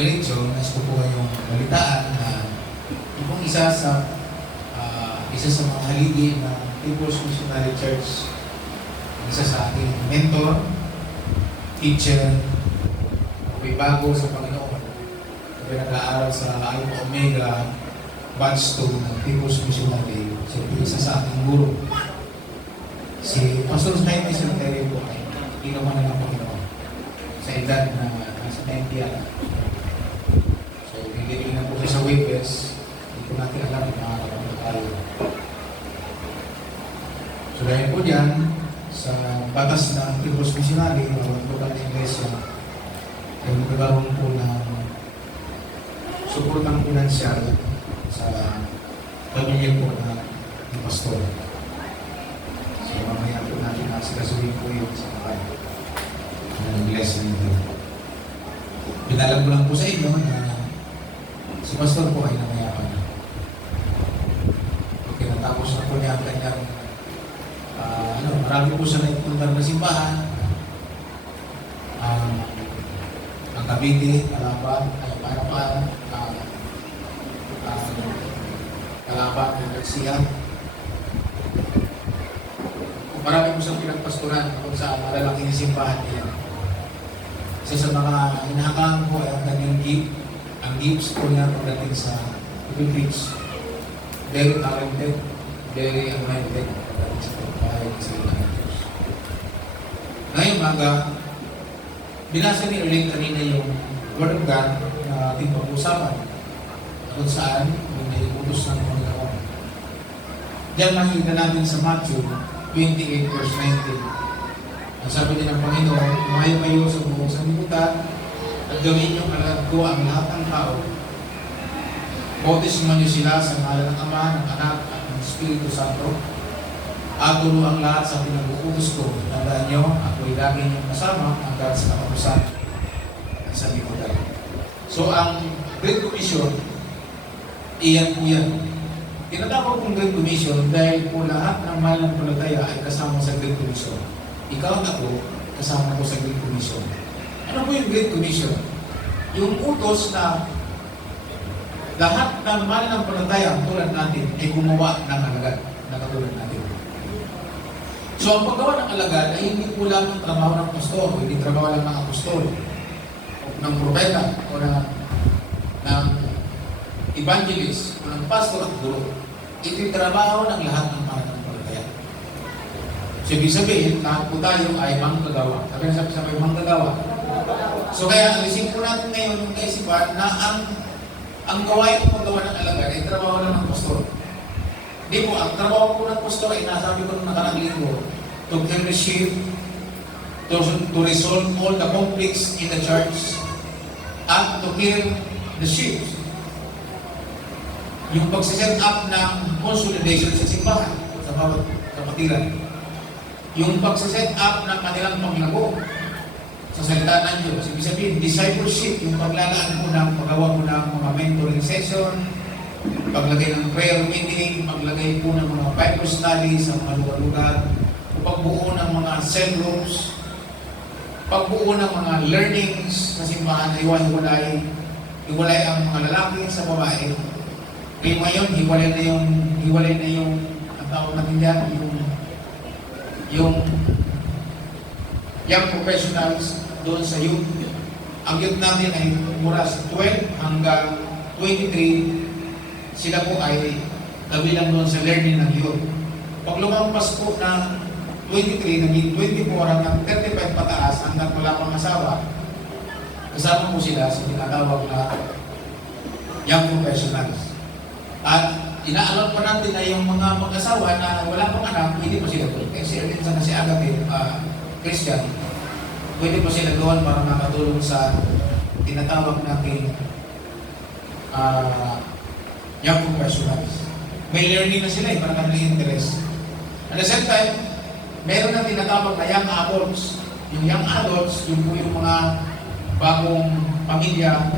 Diretso, nais ko po kayong balitaan na itong isa sa mga haligi ng People's Missionary Church, isa sa ating mentor, teacher, may bago sa Panginoon, may nag-aaral sa Alpha Omega batch 2 ng People's Missionary. So, isa sa ating guro. Si Pastor Jaime Cementerio po ay ginawa na ng Panginoon sa edad na nasa 90 yan. So, hindi na po siya sa witness. Hindi po natin alam kung makakapagod tayo. So, dahil po dyan, sa batas ng People's Missionary, ang lokal na iglesia, ay magkakaroon po ng suportang pinansyal sa pamilya po na ng pastor. So, mamaya po natin nasikasuhin po yun sa mga ng iglesia nito. Pinalam ko lang po sa inyo na si pastor po ay namayapan na. Okay, natapos na po niya ang kanyang marami po siya naitundang na simbahan. Ang Cavite, Calapan, Calapan, Garcia. Marami po siyang pinagpasturan kung saan malalaki ni simbahan niya. Isa sa mga hinahangaan ko ay ang kanyang gift. Ang gifts po niya pagdating sa Philippines. Very talented, very anointed. Ngayong maga, binasa ni Erling kanina yung Word of God na ating pag-usapan kung saan yung naiutos ng Panginoon. Diyan makikita natin sa Matthew 28 verse 19. Ang sabi din ng Panginoon, kumayo kayo sa buong sanlibutan at gawin niyong alagad ko ang lahat ng tao. Bautismo niyo sila sa ngalan ng Ama, ng Anak at ng Espiritu Santo. At turuan ang lahat sa pinag-uutos ko. Tandaan nyo, ako'y lagi niyong kasama hanggang sa katapusan ng sanlibutan. So, ang Great Commission, iyan po yan. Tinatawag kong Great Commission dahil po lahat ng mananampalataya ay kasama sa Great Commission. Ikaw at ako, kasama ko sa Great Commission. Ano po yung Great Commission? Yung utos na lahat ng mananampalataya tulad natin ay gumawa ng alagad na katulad natin. So, ang paggawa ng alagad ay hindi po lang ang trabaho ng pastor, hindi trabaho lang ng apostol, o ng propeta, o ng evangelist, o ng pastor at guro. Ito yung trabaho ng lahat ng mananampalataya. So, ibig sabihin, lahat po tayo ay manggagawa. Sabi na sabi manggagawa. So, kaya alisin po natin ngayon yung kaisipan na ang gawain ng paggawa ng alagad ay trabaho lang ng pastor. Di po, ang trabaho po ng pastor ay nasabi ko nung nakarang linggo, to clear the sheep, to resolve all the conflicts in the church, at to clear the sheep. Yung pagsiset up ng consolidation sa simbahan, sa bawat kapatiran. Yung pagsiset up ng kanilang panglago sa salita ng Diyos. Ibig sabihin, discipleship, yung paglalaan po ng paggawa po ng mga mentoring session, paglagay ng prayer meeting, paglagay po ng mga Bible study sa mga lugar-lugar, pagbuo ng mga cell groups, pagbuo ng mga learnings sa simbahan, hiwalay ang mga lalaki sa babae. Kaya ngayon, hiwalay na yung ang tawag natin yan, yung young professionals doon sa youth. Ang youth natin ay mula sa 12 hanggang 23. Sila po ay kabilang doon sa learning ng youth. Pag lumampas po ng 23, naging 24 hanggang 35 pataas hanggang wala pang asawa, kasama po sila sa tinatawag na young professionals. At inaalok pa natin na yung mga mag-asawa na wala pang anak, hindi pa sila doon. Kasi si Agapit, Christian, pwede pa sila doon para makatulong sa tinatawag natin young professionals. May learning na sila para kanilang interest. At the same time, meron na tinatawag na young adults. Yung young adults, yung po yung mga bagong pamilya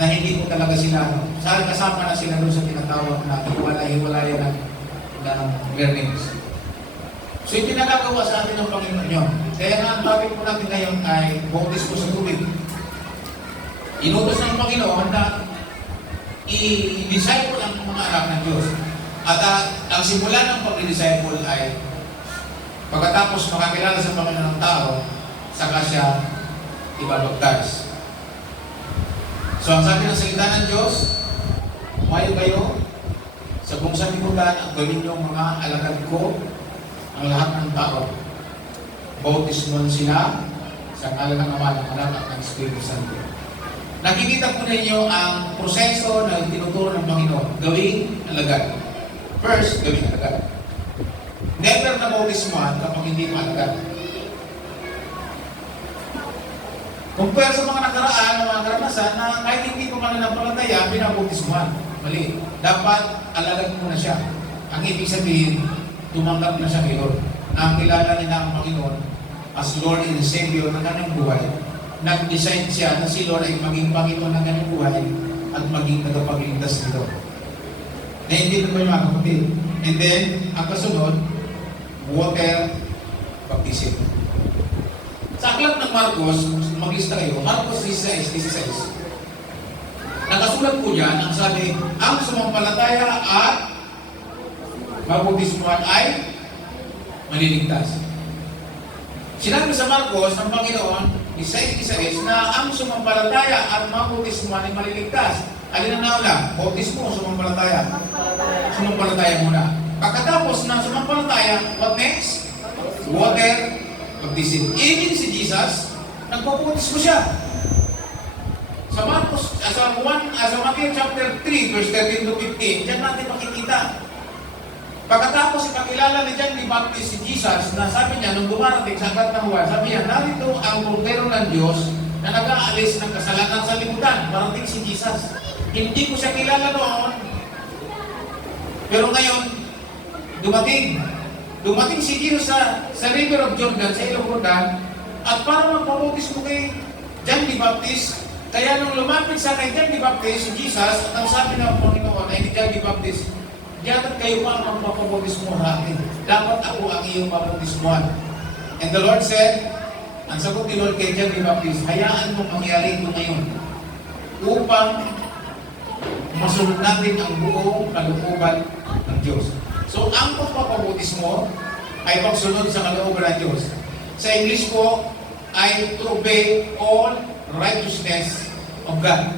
na hindi po talaga sila, kasama na sila doon sa tinatawag na hiwalay ng learnings. So, yung pinagagawa sa atin ng Panginoon yun. Kaya nga, ang topic po natin ngayon ay bautismo sa tubig. Inutos ng Panginoon na i-disciple ang mga anak ng Diyos. At ang simula ng pag-disciple ay pagkatapos makakilala sa Panginoon ng tao, saka siya ibabaptize. So ang sabi ng salita ng Diyos, umayo kayo sa buong sanlibutan at gawin niyong mga alagad ko ang lahat ng tao. Bautismon sila sa ngalan ng Ama, ng Anak at ng Espiritu Santo. Nakikita po ninyo ang proseso na tinuturo ng Panginoon. Gawing alagad. First, gawing alagad. Never na bautismuhan kapag hindi mo alagad. Compare sa mga nakaraan, mga karanasan na kahit hindi ko mananampalataya, pinabautismuhan. Mali. Dapat alagad mo na siya. Ang ibig sabihin, tumanggap na siya kay Lord. Nakilala niya ang Panginoon as Lord and Savior ng kanyang buhay. Nag-decide siya na si Lord ay maging Panginoon ng kanyang buhay at maging tagapagligtas nito. Naiintindihan mo yung mga kapatid. And then, ang kasunod, water baptism. Sa aklat ng Marcos, mag-lista kayo, Marcos 16:16. Nakasulat po dyan, ang sabi, ang sumampalataya at mabautismuhan ay maliligtas. Sinabi sa Marcos ng Panginoon, 16:16, na ang sumampalataya at mabautismuhan ay maliligtas. Alin ang nauna? Bautismo o sumampalataya? Sumampalataya muna. Pagkatapos ng sumampalataya, what next? Water baptism. Even si Jesus, nagpapautismo siya. Sa Matthew chapter 3, verse 13 to 15, dyan natin makikita. Pagkatapos ipakilala ni John the Baptist si Jesus, na sabi niya, nung dumarating sa Aklat ng Juan, sabi niya, narito ang kordero ng Diyos na nag-aalis ng kasalanan sa libutan. Parating si Jesus. Hindi ko siya kilala noon. Pero ngayon, dumating si Jesus sa River of Jordan, sa ilog Jordan, at para magpabautismo kay John the Baptist. Kaya nung lumapit sa kay John the Baptist, si Jesus, at ang sabi ng Panginoon ay ni John the Baptist, diyagat kayo pa ang magpapabautismo sa akin. Dapat ako ang iyong mabautismuhan. And the Lord said, ang sagot ni Lord kay John the Baptist, hayaan mo mangyari ito ngayon upang masunod natin ang buong kalooban ng Diyos. So, ang pagpapabautismo ay pagsunod sa kalooban ng Diyos. Sa English po, ay to obey all righteousness of God.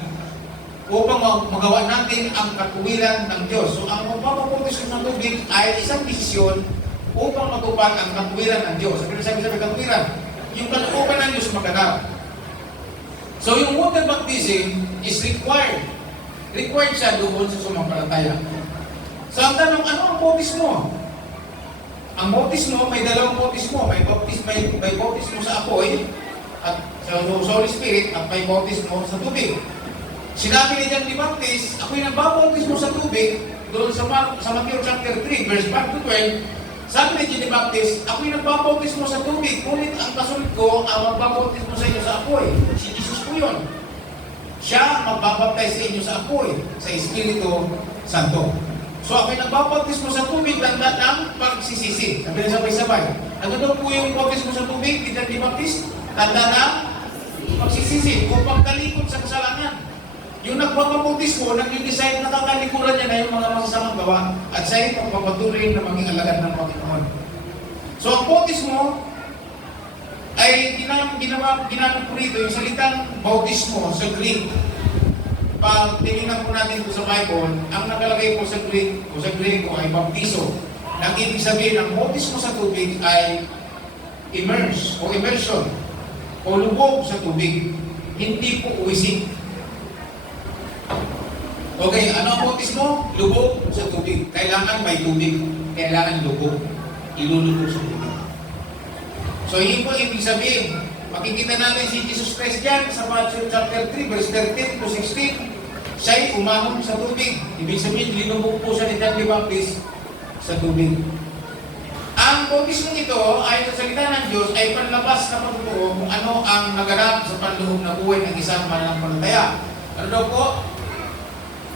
Upang magawa natin ang katuwiran ng Diyos. So, ang pagpapabautismo ng tubig ay isang desisyon upang matupad ang katuwiran ng Diyos. Sabi sabi katuwiran, yung kalooban ng Diyos maganap. So, yung water baptism is required. Required siya doon sa sumampalataya. So, ang tanong, ano ang bautismo? Ang bautismo, may dalawang bautismo. May bautismo sa apoy, at sa Holy Spirit, at may bautismo sa tubig. Sinabi ni John the Baptist, ako'y nagbabautismo sa tubig, doon sa Matthew chapter 3, verse 5 to 12, sabi ni John the Baptist, ako'y nagbabautismo sa tubig, ngunit ang kasunod ko, ang magbabautismo sa inyo sa apoy. Si Jesus po yun. Siya magbabaptize sa inyo sa apoy, sa Espiritu Santo. So ako'y nagbabautismo sa tubig, tanda ng pagsisisi. Sabi na sabay-sabay. Ano daw po yung bautismo sa tubig, ni John the Baptist? Tanda ng pagsisisi, o pagtalikod sa kasalanan. Yung nagpapabautismo, nag-decide na kakalikuran niya na yung mga masasamang gawa at siya itong papatuloy na maging alagad ng Panginoon. So ang bautismo ay ginamit po rito yung salitang bautismo sa Greek. Pag tinignan po natin po sa Bible, ang nakalagay po sa Greek o sa Grego ay baptizo. Nang ibig sabihin, ang bautismo sa tubig ay immersion o lubog sa tubig. Hindi po uwisik. Okay, ano ang bautismo? Lubog sa tubig. Kailangan may tubig. Kailangan lubog. Ilulubog sa tubig. So, yun po ibig sabihin. Makikita natin si Jesus Christ dyan sa Matthew chapter 3, verse 13 to 16. Siya'y umahon sa tubig. Ibig sabihin, linubog po siya ni John the Baptist sa tubig. Ang bautismo ito ay sa salita ng Diyos ay panlabas na pagtuturo kung ano ang naganap sa panloob na buhay ng isang mananampalataya. Ano daw po?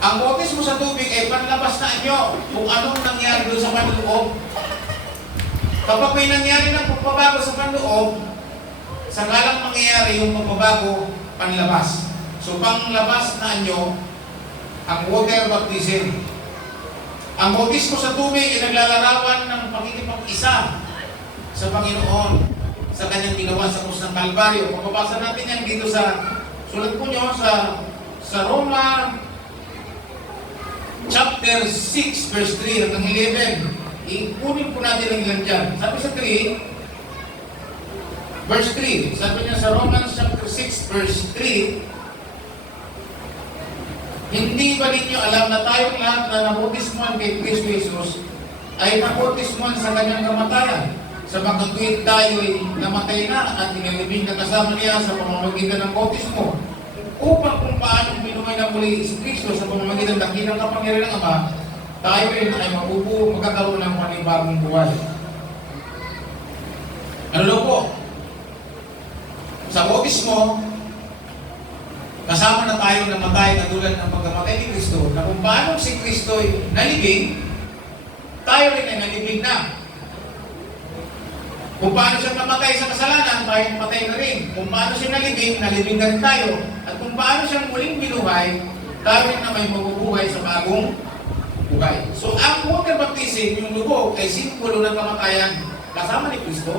Ang bautismo sa tubig ay panlabas na anyo kung anong nangyari doon sa panloob. Kapag may nangyari ng pagbabago sa panloob, sa ngalang mangyayari yung pagbabago panlabas. So panglabas na anyo, ang water baptism. Ang bautismo sa tubig ay naglalarawan ng pakikipag-isa sa Panginoon sa kanyang ginawa sa krus ng Kalbaryo. Mababasa natin yan dito sa sulat po nyo sa Roma chapter 6 verse 3 hanggang 11. Ikunin po natin ang ilan dyan. Sabi sa 3, verse 3, sabi niya sa Romans chapter 6 verse 3, hindi ba ninyo alam na tayong lahat na nabautismuhan kay Kristo Jesus ay nabautismuhan sa kanyang kamatayan? Sa pagkatuwid tayo'y namatay na at inilibing na kasama niya sa pamamagitan ng bautismo, upang kung paano binuhay na muli si Kristo sa pamamagitan ng dakilang kapangyarihan ng Ama, tayo rin ay magkakaroon ng panibagong buhay. Ano daw po? Sa bautismo, kasama na tayo namatay katulad ng pagkamatay ni Kristo, na kung paano si Kristo ay nalibing, tayo rin ay nalibing na. Kung paano siya namatay sa kasalanan, tayo patay na rin. Kung paano siya nalibing na rin tayo. At kung paano siyang muling binuhay, tayo rin na may mabubuhay sa bagong buhay. So ang water baptism, yung lubog, ay simbolo ng kamatayan kasama ni Kristo.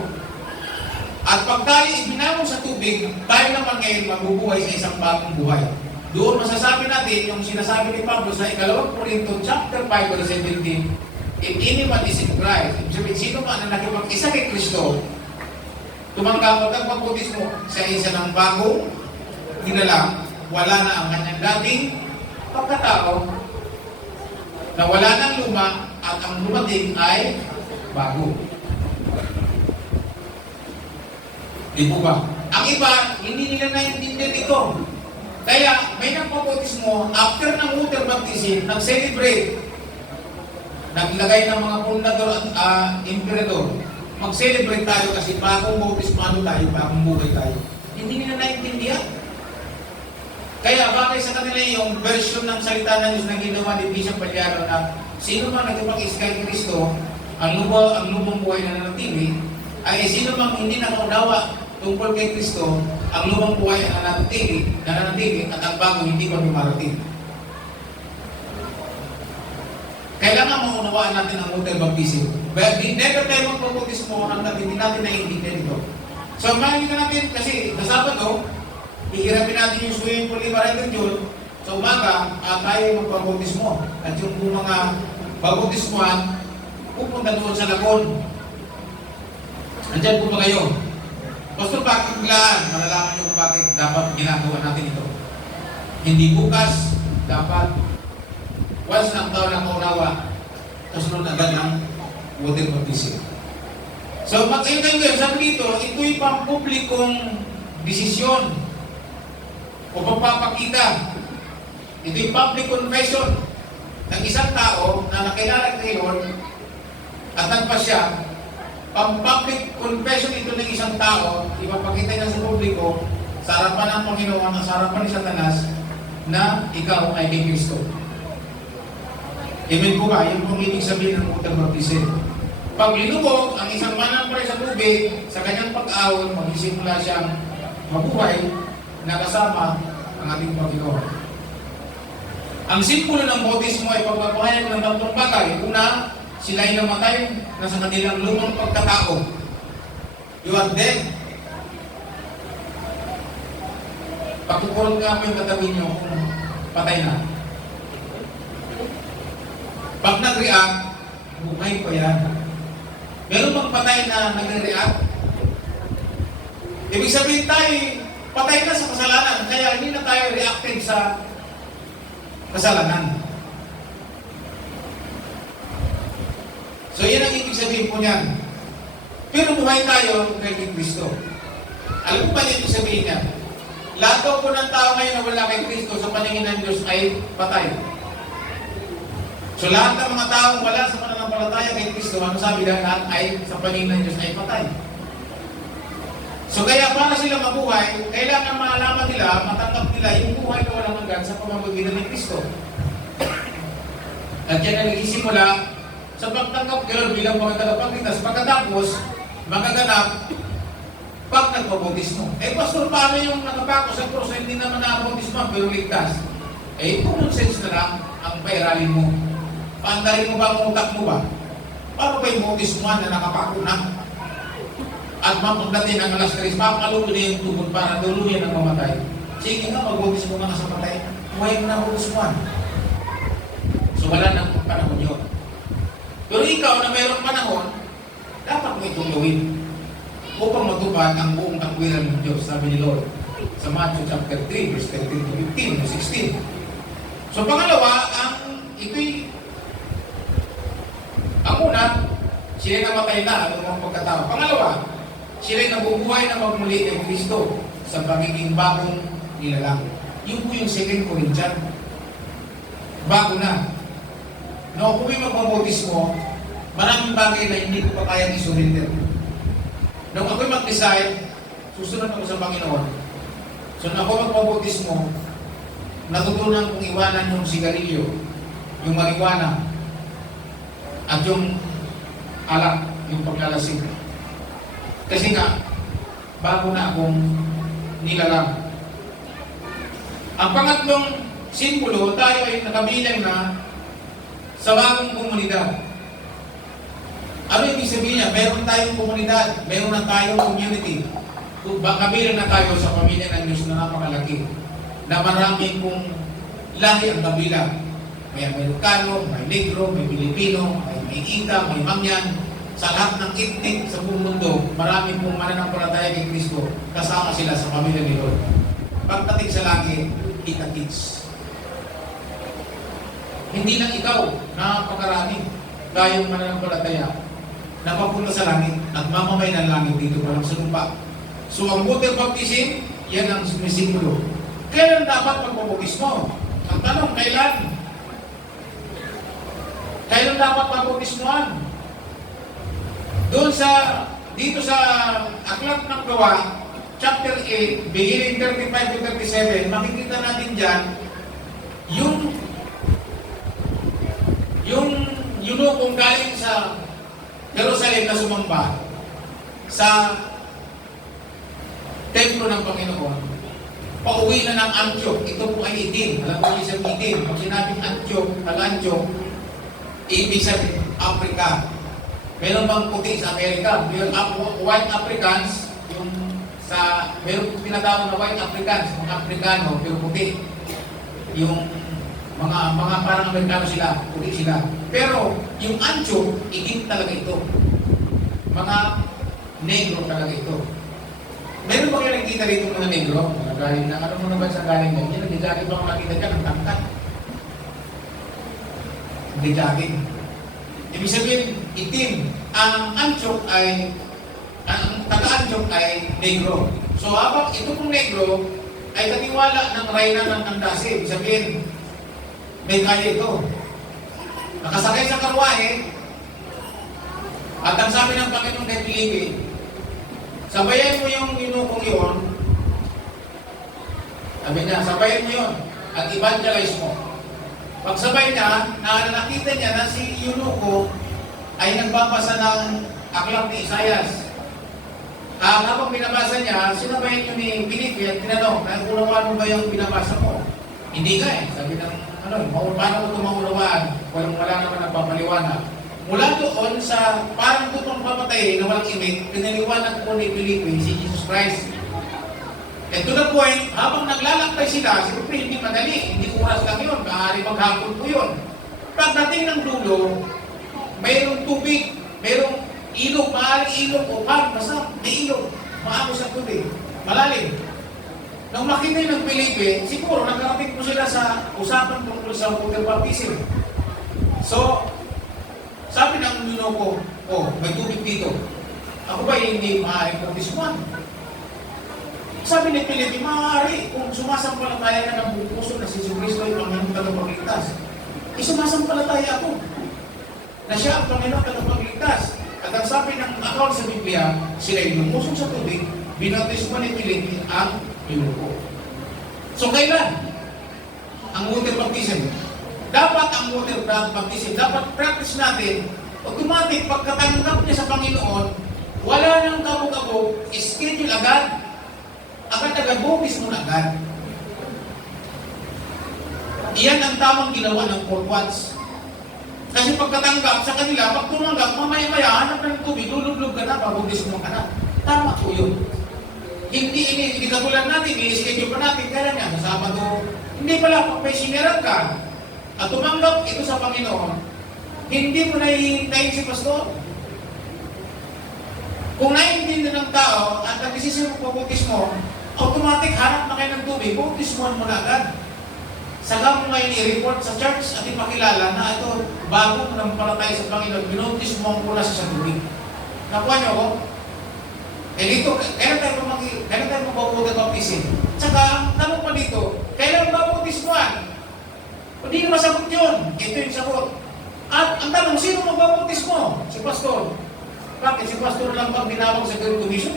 At pag tayo ibinangon sa tubig, tayo naman ngayon mabubuhay sa isang bagong buhay. Doon masasabi natin yung sinasabi ni Pablo sa 2 Corinto chapter 5 verse 17, if anyone is in Christ, ibig sabihin, sino man na nakipag-isa kay Kristo, tumanggap at pag-bautismo sa isa ng bagong ginala, wala na ang kanyang dating pagkatao, na wala ng luma at ang dumating ay bago. Di po ba? Ang iba, hindi nila naiintindihan ito. Kaya may nagpabautismo, after ng water baptism, nag-celebrate. Naglagay ng mga pundador at emperador. Mag-celebrate tayo kasi bagong bautismano tayo, bagong buhay tayo. Hindi nila naiintindihan. Kaya bagay sa kanila yung version ng salita ng Diyos na ginawa ni Bishop Pagliano na sino man nagpapag-isa kay Kristo, ang lumang buhay na nanatili, ay sino mang hindi nakaunawa tungkol kay Kristo, ang lumang buhay na nanatili at ang bago hindi pa dumarating. Kailangan maunawaan natin ang water baptism. But never tayo magpapautismo hanggang hindi natin naiintindihan ito. So, makikita natin kasi sa Sabado, ihirapin natin yung swimming pool ni Brother John sa umaga at tayo magpapautismo. At yung mga bapautismuhan, pupunta doon sa Lagon. Andyan po ba kayo? Pastor, bakit biglaan? Malalaman nyo kung bakit dapat ginagawa natin ito. Hindi bukas, dapat once ng taon ng kaunawa, kasunod agad ng water baptism. So, magkayo sabi dito, ito'y pampublikong desisyon o pagpapakita. Ito'y public confession ng isang tao na nakilala kay Lord at nagpasya. Pang-public confession ito ng isang tao, ipapakita niya sa publiko, sa harapan ng Panginoon, sa harapan ni Satanas, na ikaw ay kay Kristo. Amen po ba? Yan pong ibig sabihin ng water baptism. Pag linubog ang isang manampalay sa tubig, sa kanyang pag-awon, magsisimula siyang mabuhay na kasama ang ating Panginoon. Ang simbolo ng bautismo ay pagpapahayag ng tatlong bagay. Una, sila ay namatay na sa kanilang lumang pagkatao. You are dead. Pagkukulong nga po yung katabi nyo kung patay na. Pag nag-react, buhay pa yan. Meron bang patay na nag-react? Ibig sabihin tayo, patay na sa kasalanan, kaya hindi na tayo reactive sa kasalanan. So yan ang ibig sabihin po niyan. Pero buhay tayo kay Kristo. Alam mo ba yung ibig sabihin niya? Lahat daw po ng tao ngayon na wala kay Kristo sa paningin ng Diyos ay patay. So lahat ng mga taong wala sa pananampalataya kay Kristo, ano sabi lahat ay sa paningin ng Diyos ay patay. So kaya para sila mabuhay, kailangan maalaman nila, matanggap nila yung buhay na walang hanggan sa pamamagitan ng Kristo. At yan ang nagsisimula sa pagtanggap kay Lord bilang mga tagapagligtas. Pagkatapos, magaganap pag nagpabautismo. Eh, pastor, paano yung nakapako sa cross na hindi naman nakabautismo pero ligtas? Eh, common sense na lang ang pairalin mo. Paandarin mo ba ang utak mo ba? Paano ba yung bautismuhan na nakapako na? At mapagdating ang alas 3, makaluto na yung tubod para tuluyan ang mamatay. Sige nga, mag-bautismo ka na sa patay. Huwag mo na bautismuhan. So wala nang panahon yun. Pero ikaw na mayroong panahon, dapat mo itong gawin upang matupad ang buong takwiran ng Diyos, sabi ni Lord sa Matthew chapter 3, verse 13 to 15 to 16. So pangalawa, ang una, sila'y namatay na, ano ang pagkatao. Pangalawa, sila'y nabubuhay na magmuli kay Kristo sa pagiging bagong nilalang. Yun po yung 2 Corinthians. Bago na. No, kung may magpabautismo, maraming bagay na hindi ko pa kayang isurrender. Nung ako'y mag-decide, susunod ako sa Panginoon. So, nung ako magpabautismo, natutunan kong iwanan yung sigarilyo, yung marijuana, at yung alak, yung paglalasing. Kasi nga, bago na akong nilalang. Ang pangatlong simbolo, tayo ay nakabilang na sa bagong komunidad. Ano yung ibig sabihin niya? Meron tayong komunidad, meron na tayong community. Kabilang na tayo sa pamilya ng Diyos na napakalaki. Na maraming kong lahi ang kabilang. May Amerikano, may Negro, may Pilipino, may Ita, may Mangyan. Sa lahat ng ethnic sa buong mundo, maraming pong mananampalataya kay Kristo. Kasama sila sa pamilya ni Lord. Pagdating sa langit, kita-kits. Hindi lang ikaw na pagkarami tayong mananampalataya na papunta sa langit at mamamay ng langit dito pa lang sa lupa. So ang water baptism, yan ang sumisimulo. Kailan dapat magpabautismo? Ang tanong, kailan? Kailan dapat magpabautismoan? Doon dito sa Aklat ng Gawa, chapter 8, beginning 35 to 37, makikita natin dyan, yung yunukong galing sa Jerusalem na sumamba sa templo ng Panginoon, pauwi na ng Antioch. Ito po ay itim. Alam mo isang itim. Pag sinabing Antioch, Antioch, ibig sabihin, Africa. Meron bang puti sa Amerika? Meron white Africans, meron tinatawag na white Africans, mga Afrikano, pero puti. Yung mga parang Amerikano sila, puti sila. Pero yung Antioch, itim talaga ito. Mga negro talaga ito. Meron ba kayo nakikita rito mga negro? Mga galing na, ano mo na ba sa galing na? Hindi nag-jacket ba kung nakita dyan, ang tangkat. Nag-jacket. Ibig sabihin, itim. Ang taga-Antioch ay negro. So habang ito pong negro ay katiwala ng reyna ng Candace. Ibig sabihin, may kaya ito. Nakasakay sa karwahe, at ang sabi ng Panginoon kay Filipe, sabayan mo yung yunukong yun, sabi niya, sabayan mo yun, at evangelize mo. Pagsabay niya, nakita niya na si Yunuko ay nagbabasa ng aklat ni Isaias. Habang binabasa niya, sinabayan niyo ni Filipe at tinanong, naunawaan mo ba yung binabasa mo? Hindi nga eh. Sabi ng, paano ko ito maunawaan? Wala naman nagpapaliwanag. Mula doon sa parang gutong papatay na walang imig, pinaliwanag ko ni Filipe si Jesus Christ. And to the point, habang naglalakbay sila, siyempre hindi madali, hindi oras lang yun, maaari maghapon po yun. Pagdating ng dulo, mayroong tubig, mayroong ilog, maaaring ilog o pag, basta may ilog, maamos ang tubig, malalim. Nang makita ng Filipe, siguro nagkarating po sila sa usapan tungkol sa water baptism. So, sabi ng Yunuko, may tubig dito. Ako ba hindi maaaring baptismuhan? Sabi ni Filipe, maaari kung sumasampalataya ka ng buong puso na si Jesucristo ay Panginoon tagapagligtas. Sumasampalataya ako na siya ang Panginoon tagapagligtas. At ang sabi ng account sa Biblia, sila ay lumusong sa tubig, binautismo ni Filipe ang Yunuko. So kailan? Ang water baptism. Dapat ang water baptism, dapat practice natin, automatic pagkatanggap niya sa Panginoon, wala nang kabog-kabog, schedule agad. agad-agad bubis mo na agad. Iyan ang tamang ginawa ng Paul Watts. Kasi pagkatanggap sa kanila, pag tumanggap, mamaya-maya, hanap ng tubig, lulublob ka na, pabubis mo ka na. Tama po yun. Hindi katulad natin, i-schedule pa natin, kaya nga, sa Sabado, hindi pala, pag may siniran ka, at tumanggap ito sa Panginoon, hindi mo naiintayin si Pastor. Kung naiintindihan ng tao, at nag-isisip mo pabutis mo, automatic hanap na kayo ng tubig, butis mo na agad. Saka mo ngayon i-report sa church at ipakilala na ito, bago mo nang palatay sa Panginoon, binutis mo ang pula sa tubig. Nakuha niyo ako? Eh dito, kailan tayo magbabautis baptisin? Tsaka, ang tanong pa dito, kailan babautis mo? Hindi na masagot yun. Ito yung sagot. At ang tanong, sino magbabautis mo? Si Pastor. Bakit? Si Pastor lang bang tinawag sa Grand Commission?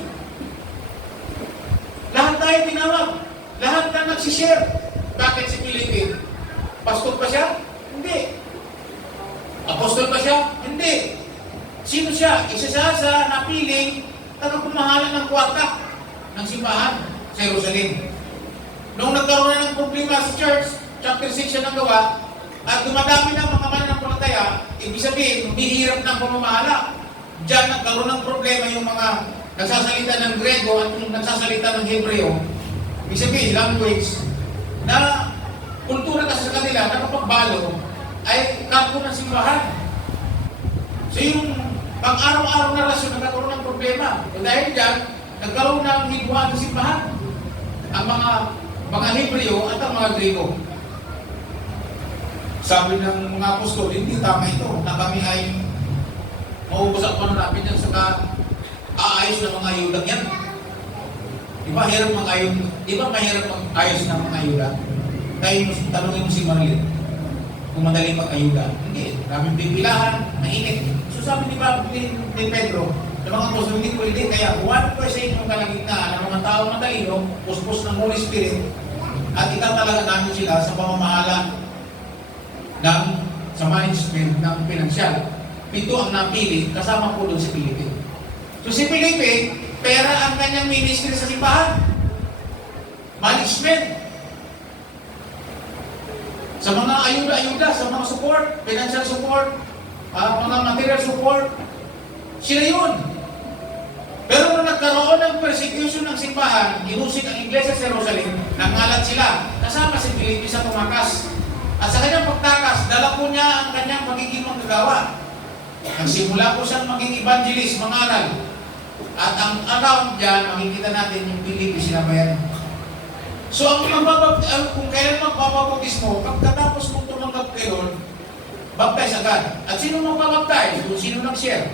Lahat tayo tinawag. Lahat na nagsishare. Bakit si Philippe? Pastor pa siya? Hindi. Apostol pa siya? Hindi. Sino siya? Isa siya sa napiling tagapamahalan ng kwarta ng simbahan sa Jerusalem. Noong nagkaroon na ng problema sa church, chapter 6 siya nagawa, at dumadami na mga mananampalataya, ibig sabihin, bihirap ng pamamahala. Diyan nagkaroon ng problema yung mga nagsasalita ng Grego at yung nagsasalita ng Hebreo. Ibig sabihin, language, na kultura kasi sa kanila na kapag balo ay kampo ng simbahan. So yung pang-araw-araw na rasyon nagkaroon ng problema. O dahil dyan, nagkaroon ng higwaan ng simbahan. Ang mga Hebreo at ang mga Grego. Sabi ng mga apostol, hindi tama ito na kami ay maubos ang panunapin yan saka aayos ng mga ayulang yan. Di ba mahirap mag-ayos ng mga ayuda? Kaya tanongin mo si Marilyn kung madaling mag-ayuda. Hindi, daming pipilahan, mainit. So sabi ni Pedro, ng mga apostol, hindi pwede. Kaya buwan ko sa inyong kalagitnaan ng mga tao matalino, puspos ng Holy Spirit, at itatalaga namin sila sa pamamahala ng sa management ng pinansyal. 7 ang napili, kasama po doon si Felipe. So si Felipe, pera ang kanyang ministry sa simbahan. Management. Sa mga ayuda-ayuda, sa mga support, financial support, mga material support, sila yun. Pero nung nagkaroon ng persecution ng simbahan, inusik ang Iglesia sa Jerusalem, nangalat sila, kasama si Felipe sa tumakas. At sa kanyang pagtakas, dala po niya ang kanyang magiging manggagawa. Nagsimula po siyang maging evangelist, mangaral. At ang account dyan, makikita natin yung Felipe sinabayan. So, kung kailan magpapabaptis mo, pagkatapos mong tumanggap kay Lord, baptize agad. At sino magpapabaptize? Kung sino nag-share?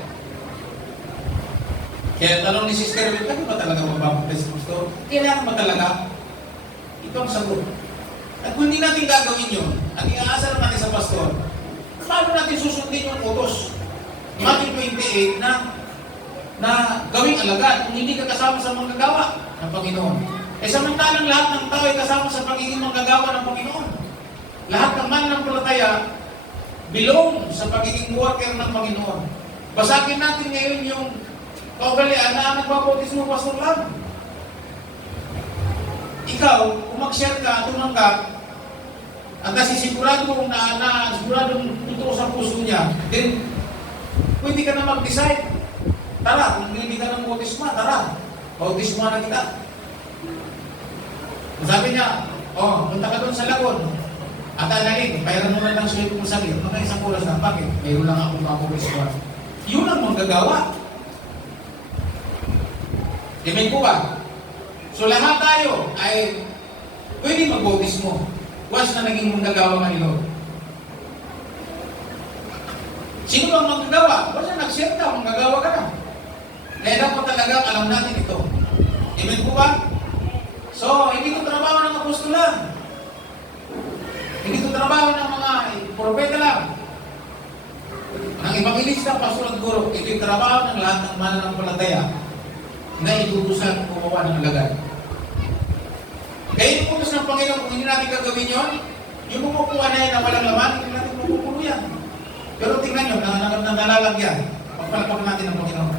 Kaya tanong ni Sister Will, kaya ba talaga magbaptize, Pastor? Kailangan ba talaga? Ito ang sagot. At kung hindi natin gagawin yun, at iaasar natin sa Pastor, paano natin susundin yung utos? Matthew 28 na gawing alagad kung hindi ka kasama sa manggagawa ng Panginoon. Eh samantalang lahat ng tao ay kasama sa pagiging manggagawa ng Panginoon. Lahat ng mananampalataya belong sa pagiging worker ng Panginoon. Basagin natin ngayon yung kaugalian na nagbabautis mo, Pastor lang. Ikaw, kung mag-share ka, tumanggap, at nasisigurado mo na siguradong totoo sa puso niya, then pwede ka na mag-decide. Tara, kung hindi ka ng bautisma, tara, bautisma na kita. Sabi niya, punta ka doon sa lagon. At analin, bayaran mo na lang siya kung sabi, mga isang oras na, bakit? Mayroon lang akong bautisma. Yun ang manggagawa. Amen po ba? So lahat tayo ay pwede mag-bautismo once na naging manggagawa ka ni Lord. Sino bang manggagawa? Once na nag-share ka, manggagawa ka na. Kaya dapat talaga alam natin ito. Amen po ba? So, hindi ito trabaho ng apostolan. Hindi ito trabaho ng mga propeta lang. Ang evangelista, pastor at guro, ito yung trabaho ng lahat ng mananampalataya na itutusan gumawa ng alagad. Kaya yung utos ng Panginoon, kung hindi natin gagawin yun, yung pumupuan na yan na walang laman, hindi natin mapupuno yan. Pero tingnan nyo, nalalagyan. Pagpalapag natin ng Panginoon.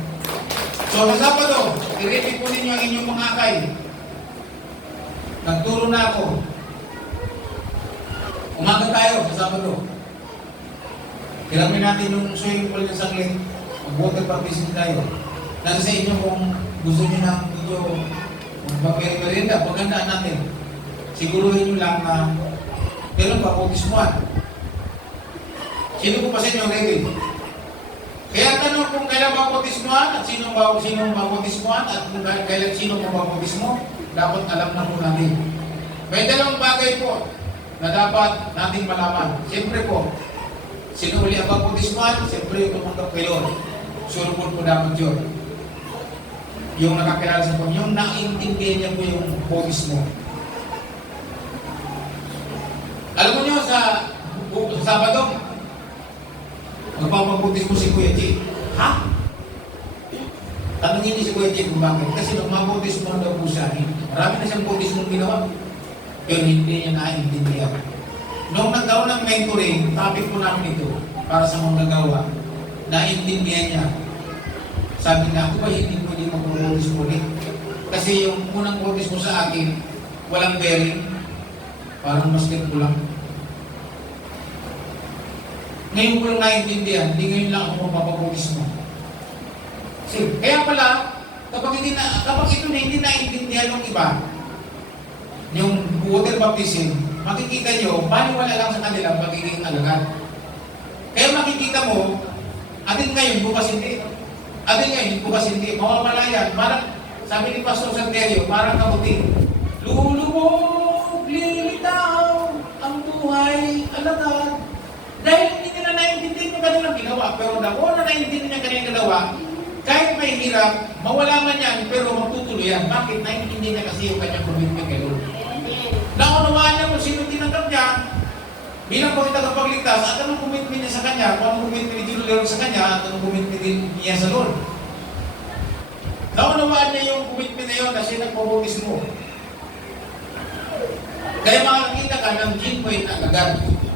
So, sa Sabado, i-repeat po ninyo ang inyong mga akay. Nagturo na ako. Umaga tayo sa Sabado. Kiramin natin yung swimming pool ng saglit. Mag-water baptism tayo. Nasa sa inyo kung gusto nyo na medyo magpaperienda, pagandaan natin. Siguruhin nyo lang na meron baptismuan. Sino po pa sa inyo ready? Kaya tanong kung kailan baptismuan at sino baptismuan at kung kailan sino baptismo, dapat alam na po natin. May dalawang bagay po na dapat nating malaman. Siyempre po, sino uli ang baptismuan? Siyempre yung tumanggap kay Lord. Surupon po dapat yun. Yung nakakilala sa Panginoon, yung naintindihan niya po yung baptismo. Alam mo nyo, sa Sabado, magpapabaptismo si Kuya G. Ha? Tanongin niyo si Kuya G kung bakit. Kasi nung mabaptismo daw po siya, marami na siyang baptismo ginawa. Pero hindi niya naintindihan. Nung nagkaroon ng mentoring, topic po namin ito para sa mga gagawa, naintindihan niya. Sabi niya, ako ba hindi pwede mag-baptismo ulit? Kasi yung unang baptismo sa akin, walang bearing. Parang basketball lang. Ngayon ko lang naintindihan, hindi ngayon lang ako mapapabaptismo. Kaya pala, kapag ito na hindi naintindihan ng iba, yung water baptism, makikita nyo, paniwala lang sa kanilang pagiging alagad. Kaya makikita mo, atin ngayon, bukas hindi. Atin ngayon, bukas hindi. Mawawala yan. Parang, sabi ni Pastor Santerio, parang kamuti. Lulubog, lilitaw, ang buhay, alagad. Dahil hindi nila naiintindihan yung kanilang ginawa. Pero dako na naiintindihan yung kanilang ginawa, kahit may hirap, mawala man yan, pero magtutuloy yan. Bakit? Naiintindihan niya kasi yung kanyang commitment kay Lord. Naunawaan niya kung sino tinanggap niya bilang tagapagligtas at anong commitment niya sa kanya, kung anong commitment ni Lord sa kanya at anong commitment niya sa Lord. Naunawaan niya yung commitment na yun na siya nagpabautismo. Kaya makakita ka ng ginpoint na agad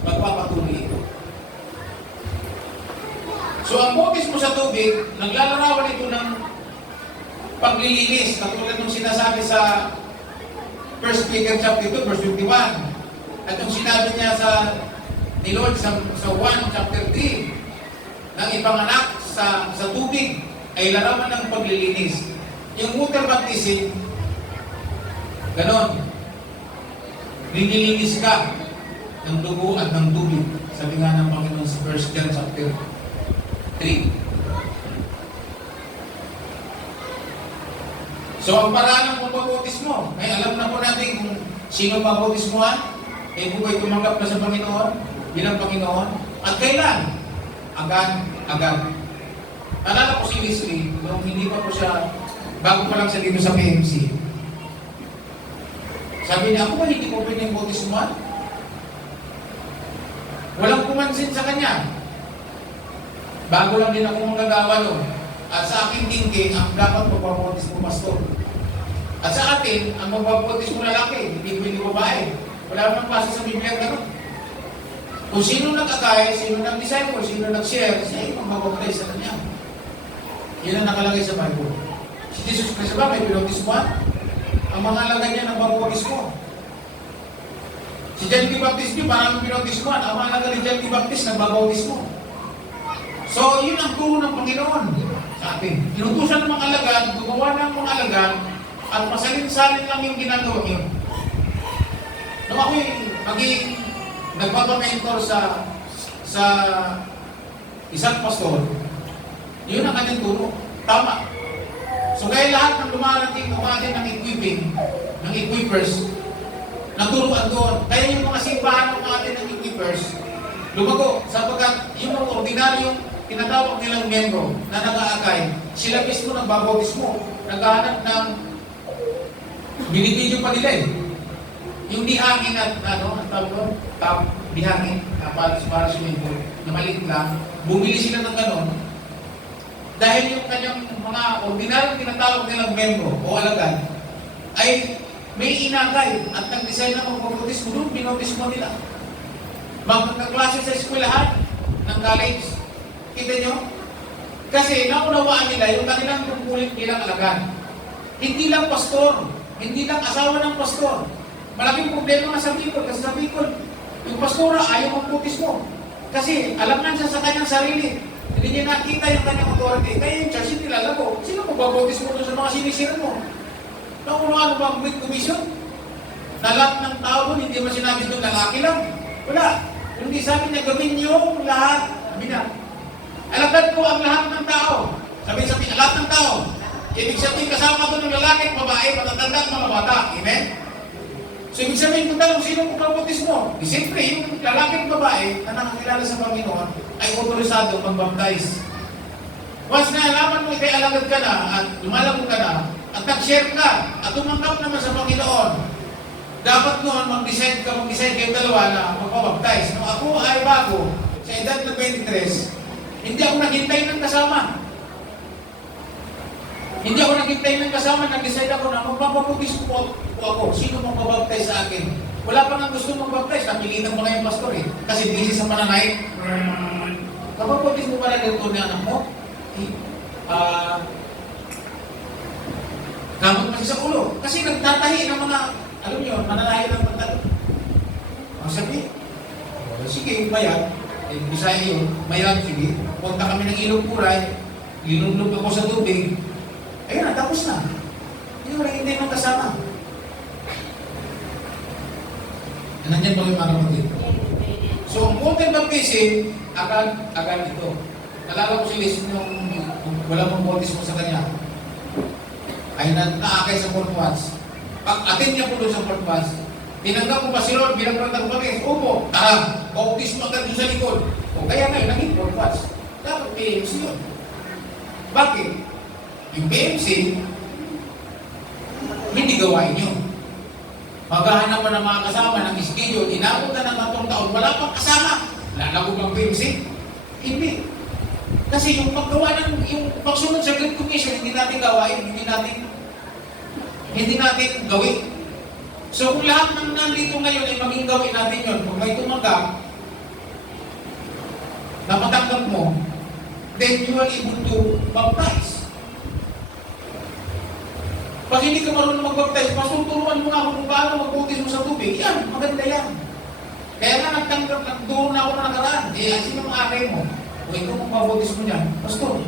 magpapatuloy ito. So ang bautismo sa tubig, naglalarawan ito ng paglilinis, katulad ng sinasabi sa 1 Peter chapter 2, verse 51. At yung sinabi niya ni Lord sa 1 chapter 3, nang ipanganak sa tubig ay larawan ng paglilinis. Yung water baptism, ganon. Nililinis ka ng dugo at ng tubig. Sabi nga ng Panginoon sa 1 John chapter 3. So, ang paraan ng pagbabautismo, ay alam na po natin kung sino babautismohan, ay po ay tumanggap na sa Panginoon, bilang Panginoon, at kailan? Agad. Alala ko si Leslie, nung hindi pa po siya, bago pa lang siya dito sa PMC, sabi niya, ako ba hindi po pwedeng bautismohan? Walang pumansin sa kanya. Bago lang din ako manggagawa noon. At sa aking thinking, ang dapat magbabautismo pastor. At sa atin, ang magbabautismo lalaki, hindi pwede babae. Wala namang klase sa Biblia gano'n. Kung sino nag-akay, sino nag-disciple, sino nag-share, siya yung magbabautis sa kanya. Yan ang nakalagay sa Bible. Si Jesus Christ ba may pinautismohan? Ang mga alagad niya nagbabautismo. Si John the Baptist niyo, parang pinautismohan. Ang mga alagad ni John the Baptist nagbabautismo. So, yun ang turo ng Panginoon sa atin. Inutusan ng mga alagad, gumawa ng mga alagad, at masalin-salin lang yung ginagawa yun. Nung ako'y maging nagpapamentor sa isang pastor, yun ang kanyang turo. Tama. So, kaya lahat ng lumarating ng equipping, ng equippers, naturuan doon. Kaya yung mga simbahan ng atin ng equippers, lumago, sapagkat yung mga ordinaryong tinatawag nilang membro na nag-aakay, sila mismo nagbabautismo, naghahanap ng binibidyo pa nila eh. Yung dihangin at ang tawag doon, dihangin, para swimming pool, na maliit lang, bumili sila ng ganon, dahil yung kanyang mga ordinaryong tinatawag nilang membro o alagad, ay may inagay at nag-design ng magbabautismo doon, binautismo nila. Magkaklase sa eskwelahan ng college. Kita nyo? Kasi naunawaan nila yung kanilang tungkulin bilang alagad. Hindi lang pastor, hindi lang asawa ng pastor, malaking problema nga sa Bicol. Kasi sa Bicol, yung pastora ayaw magbutismo. Kasi alam na siya sa kanyang sarili. Hindi niya nakita yung kanyang authority. Kaya yung church, hindi lalago. Sino magbabutismo doon sa mga sinisira mo? Nakunuhan mo ba ang Great Commission? Na lahat ng tao doon, hindi mo sinabi doon lalaki lang. Wala. Hindi sabi niya, gawin yung lahat. Sabi na, alagad ko ang lahat ng tao. Sabi, lahat ng tao. Ibig sabihin, kasama doon ng lalaki at babae, matatanda at mga bata. Amen? So, ibig sabihin, kung tanong, sino magbabutis mo? Siyempre, yung lalaki at babae na nakakilala sa Panginoon ay autorisado mag-baptize. Once na alaman mo, ikay alagad ka na at lumalago ka na at nag-share ka at tumanggap naman sa Panginoon, dapat noon mag-decide kayong dalawa na magpabaptize. Nung ako ay bago, sa edad na 23, hindi ako naghintay ng kasama. Hindi ako naghintay ng kasama, nag-decide ako na magpapabaptize po ako. Sino magpabaptize sa akin? Wala pa nga gusto magbaptize, napilitan mo na yung pastor eh. Kasi busy sa mananay. Kapapabaptize mo pala ganito ni anak mo? Gamot kasi sa ulo. Kasi nagtatahi ng mga, alam niyo, mananayan ng pagtalo. Ang sabi, sige, bayad. Bisaya yun, mayroon, sige. Punta kami ng ilog puray, linumlog ako sa tubig. Ayun na, tapos na. Hindi mo kasama. Nandiyan po yung mga kapatid. So, ang water baptism, agad ito. Nalala ko si Liz nung wala mong bautismo sa kanya. Ay naakay sa Fort Watts. Pag-attend niya po doon sa Fort Watts, tinanggap ko pa si Lord bilang pratang baptism. Opo, tara, bautismo agad doon sa likod. O kaya ngayon, naging Fort Watts. Dapat PMC yun. Bakit? Yung PMC, hindi gawain yun. Maghahanap pa ng mga kasama ng schedule, inabot na ng 4 taon, wala pang kasama. Lalago bang PMC? Hindi. Kasi yung paggawa yung pagsunod sa Great Commission, hindi natin gawain, hindi natin gawin. So kung lahat ng nandito ngayon ay maging gawin natin yun, kung may tumanggap, na matanggap mo, then you are able to baptize. Pag hindi ka marunong mag-baptize, turuan mo nga kung paano mag-baptize mo sa tubig. Yan, maganda yan. Kaya nga nagdoon na ako na nakaraan. Sino ang akay mo? O ito kung mag-baptize mo niyan, pastor,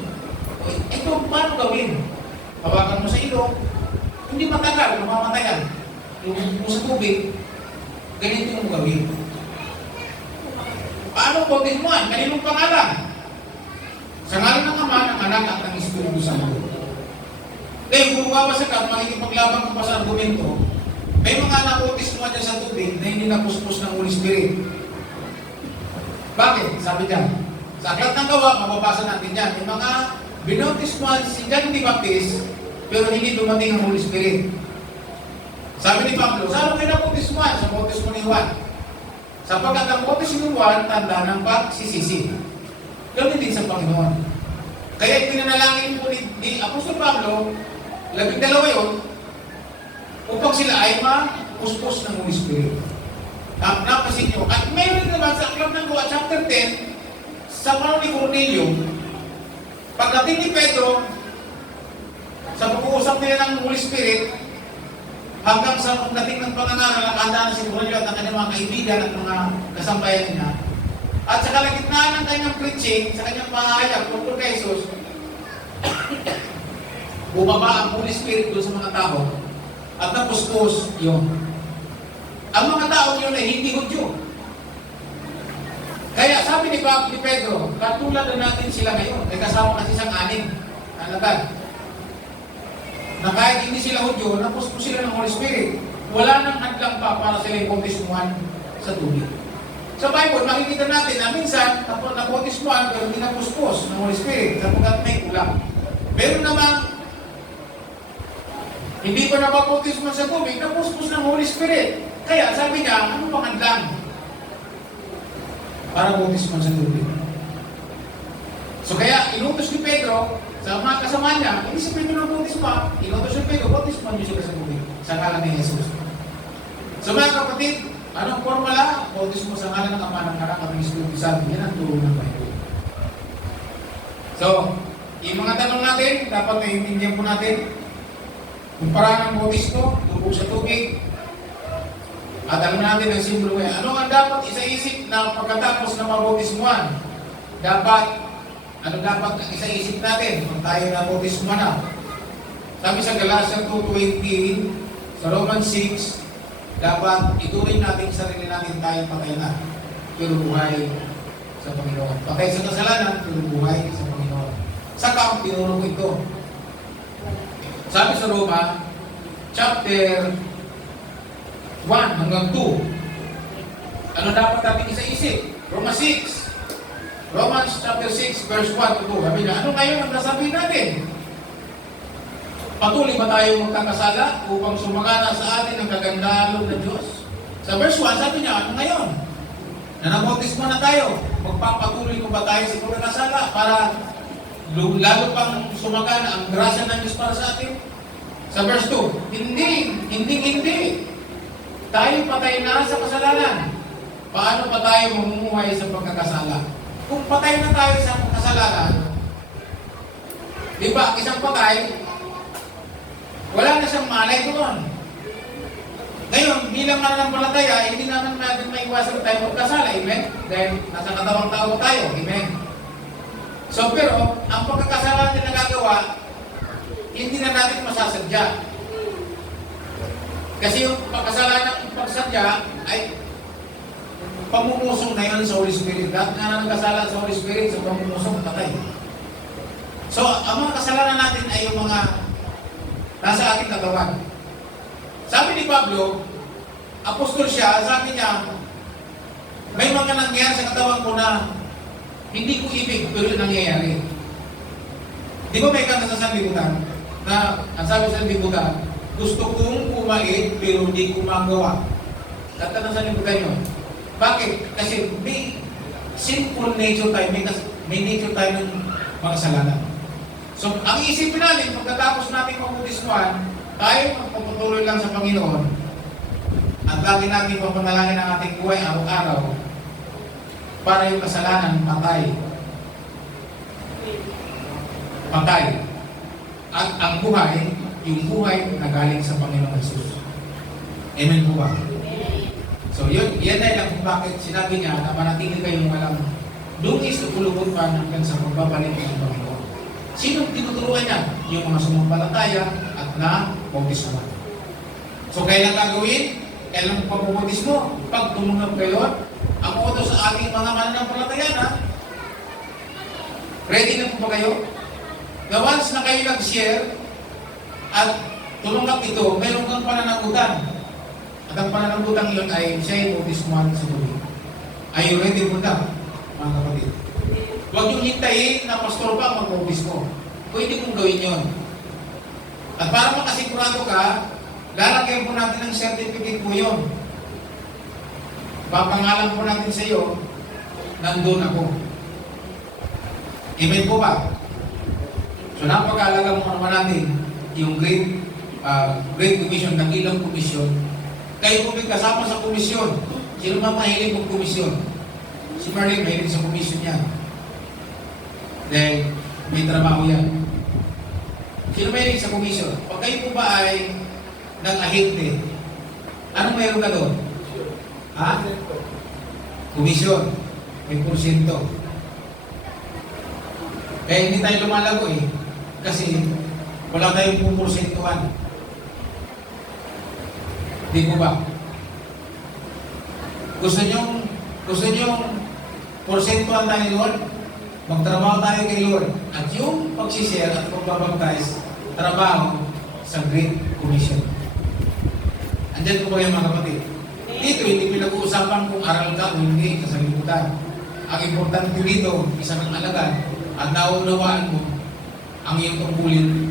ito paano gawin? Hawakan mo sa ilong, hindi matagal, mamamatayan. Lumubog mo sa tubig, ganito yung gawin. Paano baptize mo yan? Kaninong pangalan? Sa ngalan ng Ama, ng Anak at ng Espiritu Santo. Kaya kung mababasa ka at makikipaglabang ka pa sa argumento, may mga nakutis mo dyan sa tubig na hindi napuspos ng Holy Spirit. Bakit? Sabi dyan, sa Aklat ng Gawa, mababasa natin yan, yung mga binautismuhan si John the Baptist, pero hindi dumating ang Holy Spirit. Sabi ni Pablo, saan kayo naputismuhan? Sa bautismo ni Juan. Sapagkat ang bautismo ni Juan, tanda ng pagsisisi. Ganoon din sa Panginoon. Kaya pinanalangin po ni Apostol Pablo, 12 yun, upang sila ay mapuspos ng Holy Spirit. Napasin nyo. At meron naman sa Aklat ng Gawa, chapter 10, sa panahon ni Cornelio, pagdating ni Pedro, sa pag-uusap nila ng Holy Spirit, hanggang sa pagdating ng pangangaral, nakahanda na si Cornelio at ang kanyang mga kaibigan at mga kasambayan niya. At sa kalagitnaan ng kanyang preaching, sa kanyang pahayag tungkol kay Jesus, bumaba ang Holy Spirit doon sa mga tao at napuspos yun. Ang mga tao yun ay hindi Hudyo. Kaya sabi ni Pedro, katulad na natin sila ngayon, ay kasama kasi isang anim, alagad, na kahit hindi sila Hudyo, napuspos sila ng Holy Spirit. Wala nang hadlang pa para sila yung bautismuhan sa tubig. Sa Bible, makikita natin na minsan, napautismuhan pero hindi napuspos ng Holy Spirit sapagkat may kulang. Pero naman, hindi pa napapautismuhan sa tubig, napuspos ng Holy Spirit. Kaya sabi niya, ano pang hadlang para bautismuhan sa tubig? So kaya, inutos ni Pedro sa mga kasama niya, hindi si Pedro na bautisma, inutos ni Pedro, bautismuhan niyo sila sa tubig sa ngalan ni Jesus. So mga kapatid, anong formula? Bautismo sa ngalan ng Ama, ng Anak at ng Espiritu Santo. Yan ang turo ng Bible. So, yung mga tanong natin, dapat naiintindihan po natin. Yung paraan ng bautismo, tubog sa tubig. At alam natin ang simbolo ngayon. Ano ang dapat isaisip na pagkatapos na mabautismuhan? Ano dapat isaisip natin kung tayo na bautismuhan na? Sabi sa Galatians 2:20, sa Romans 6, dapat ituring natin sarili natin tayo patay na, pero buhay sa Panginoon. Patay sa kasalanan, pero buhay sa Panginoon. Saka ang tinuro ko ito. Sabi sa Roma, chapter 1 hanggang 2. Ano dapat natin isa-isip? Romans 6. Romans chapter 6 verse 1 to 2. Sabi na, ano ngayon ang nasabihin natin? Patuloy ba tayo magkakasala upang sumagana sa atin ang kagandahan ng Diyos? Sa verse 1, sabi niya, ano ngayon? Nanabautismo na tayo. Magpapatuloy ko ba tayo sa pagkakasala para lalo pang sumagana ang grasya ng Diyos para sa atin? Sa verse 2, hindi. Tayo patay na sa kasalanan. Paano pa tayo mamumuhay sa pagkakasala? Kung patay na tayo sa kasalanan, di ba, isang patay, wala na siyang malay doon. Ngayon, bilang mananampalataya, hindi naman natin maiwasan tayo magkasala. Amen? Dahil nasa katawang tao tayo. Amen? So, pero, ang pagkakasala natin nagagawa, hindi na natin masasadya. Kasi yung pagkasalanan ng pagsadya ay pamumusong na yun sa Holy Spirit. Lahat nga nagkasala sa Holy Spirit, sa pamumusong patay. So, ang mga kasalanan natin ay yung mga nasa ating katawan. Sabi ni Pablo, apostol siya, sabi niya, may mga nangyayari sa katawan ko na hindi ko ibig, pero nangyayari. Di ba may kanta sa sanlibutan na ang sabi sa sanlibutan, gusto kong kumain pero hindi ko magawa. Kanta ng sanlibutan yun. Bakit? Kasi may sinful nature tayo, may nature tayo ng mga kasalanan. So, ang isipin natin, pagkatapos natin mabautismuhan, tayo magpapatuloy lang sa Panginoon at lagi natin papanalangin ang ating buhay araw-araw para yung kasalanan patay. At ang buhay, yung buhay na galing sa Panginoon Jesus. Amen po ba? So, yan ay lang kung bakit sinabi niya na manatili kayong walang dungis o kulubot pa hanggang sa magbabalik ng Panginoon. Sino tinuturuan niya? Yung mga sumampalataya at na bautismo. So, kailan gagawin? Kailan pagpapautismo? Pag tumunod kayo, ang utos sa ating mga mananampalataya na, ready na po ba kayo? Na once na kayo nag-share at tumanggap ito, mayroon kang pananagutan. At ang pananagutan yun ay siya yung bautismuhan sa tubig. Are you ready po na, mga kapatid? Huwag yung hintayin na pastor pa mag-bautismo. Pwede mong gawin yun. At para makasigurado ka, lalagyan po natin ng certificate po yun. Papangalan po natin sa iyo, nandun ako. Amen po ba? So napag-aalaga mo naman natin yung Great Commission, Dakilang Commission. Kayo po kasama sa komisyon. Sino ba mahilig mong komisyon? Si Marlene mahilig sa komisyon niya. Dahil may trabaho yan. Sino mahilig sa komisyon? Pag kayo po ba ay nag-ahente, anong mayroon ka doon? Ha? Komisyon. May porsyento. Kaya hindi tayo lumalago eh. Kasi wala tayong pumporsentuhan. Di po ba? Gusto nyo porsentuhan tayo ni Lord? Magtrabaho tayo kay Lord. At yung pagsishare at pagbabaptize, trabaho sa Great Commission. Andyan po ba yung mga kapatid? Dito, hindi pinag-uusapan kung aral ka o hindi sa sanlibutan. Ang importante dito, isang alagad at naunawaan mo ang iyong tungkulin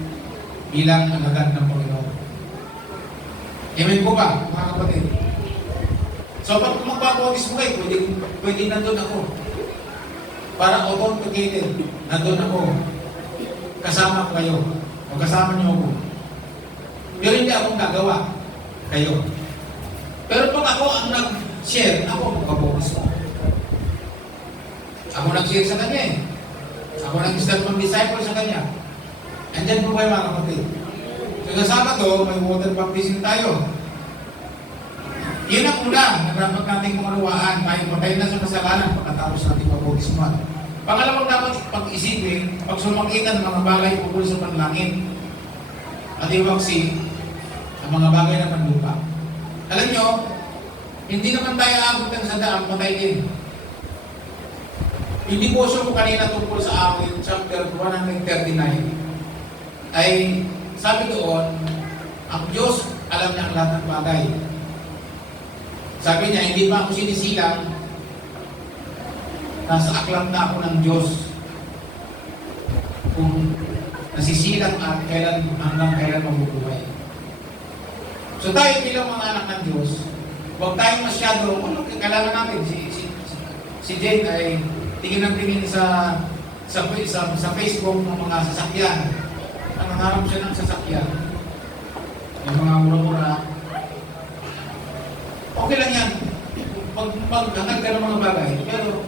bilang alagad ng Panginoon. Amen po ba, mga kapatid? So, pag magpapautis mo kayo, pwede nandun ako. Para authenticated, nandun ako. Kasama ko kayo. O kasama niyo ako. Pero hindi akong gagawa. Kayo. Pero pag ako ang nag-share, ako magpapautis mo. Ako nag-share sa kanya eh. Ako nag-start mag-disciple sa kanya. Andyan po kayo mga kapatid. So, kasama to, may water baptism tayo. Yun ang una na dapat nating maunawaan. Tayo patay na sa kasalanan pagkatapos nating mabautismuhan. Pangalawang dapat pag-isipin, pag sumakitan ng mga bagay ukol sa panlangit at iwaksi ang mga bagay na panlupa. Alam nyo, hindi naman tayo abutan sa daan, patay din. Yung devotion ko kanina tungkol sa awit, chapter 139, ay sabi doon, ang Diyos alam niya ang lahat ng bagay. Sabi niya, hindi pa ako sinisilang, nasa aklam na ako ng Diyos kung nasisilang at hanggang kailan mabubuhay. So tayo bilang mga anak ng Diyos, huwag tayong masyado, kailangan natin, si Jane ay tingin ng tingin sa Facebook ng mga sasakyan. Ang nangarap siya ng sasakyan. Yung mga mura-mura. Okay lang yan. Pag-hangad ka ng mga bagay. Pero,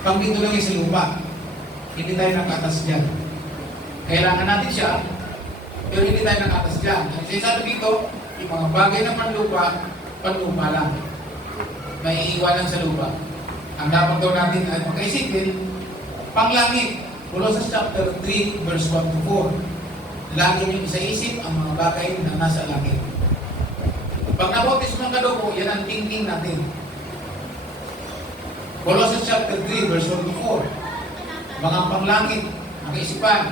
pag dito lang yung sa lupa, hindi tayo nakatas dyan. Kailangan natin siya, pero hindi tayo nakatas dyan. Kasi sabi dito, yung mga bagay na panlupa lang. May iiwanan sa lupa. Ang dapat daw natin ay pagkaisipin, panglangit. Colossus chapter 3, verse 1 to 4. Lagi niyong isaisip ang mga bagay na nasa langit. Pag nabotis ng kadugo, yan ang thinking natin. Colossus chapter 3, verse 1 to 4. Mga panglangit, ang kaisipan.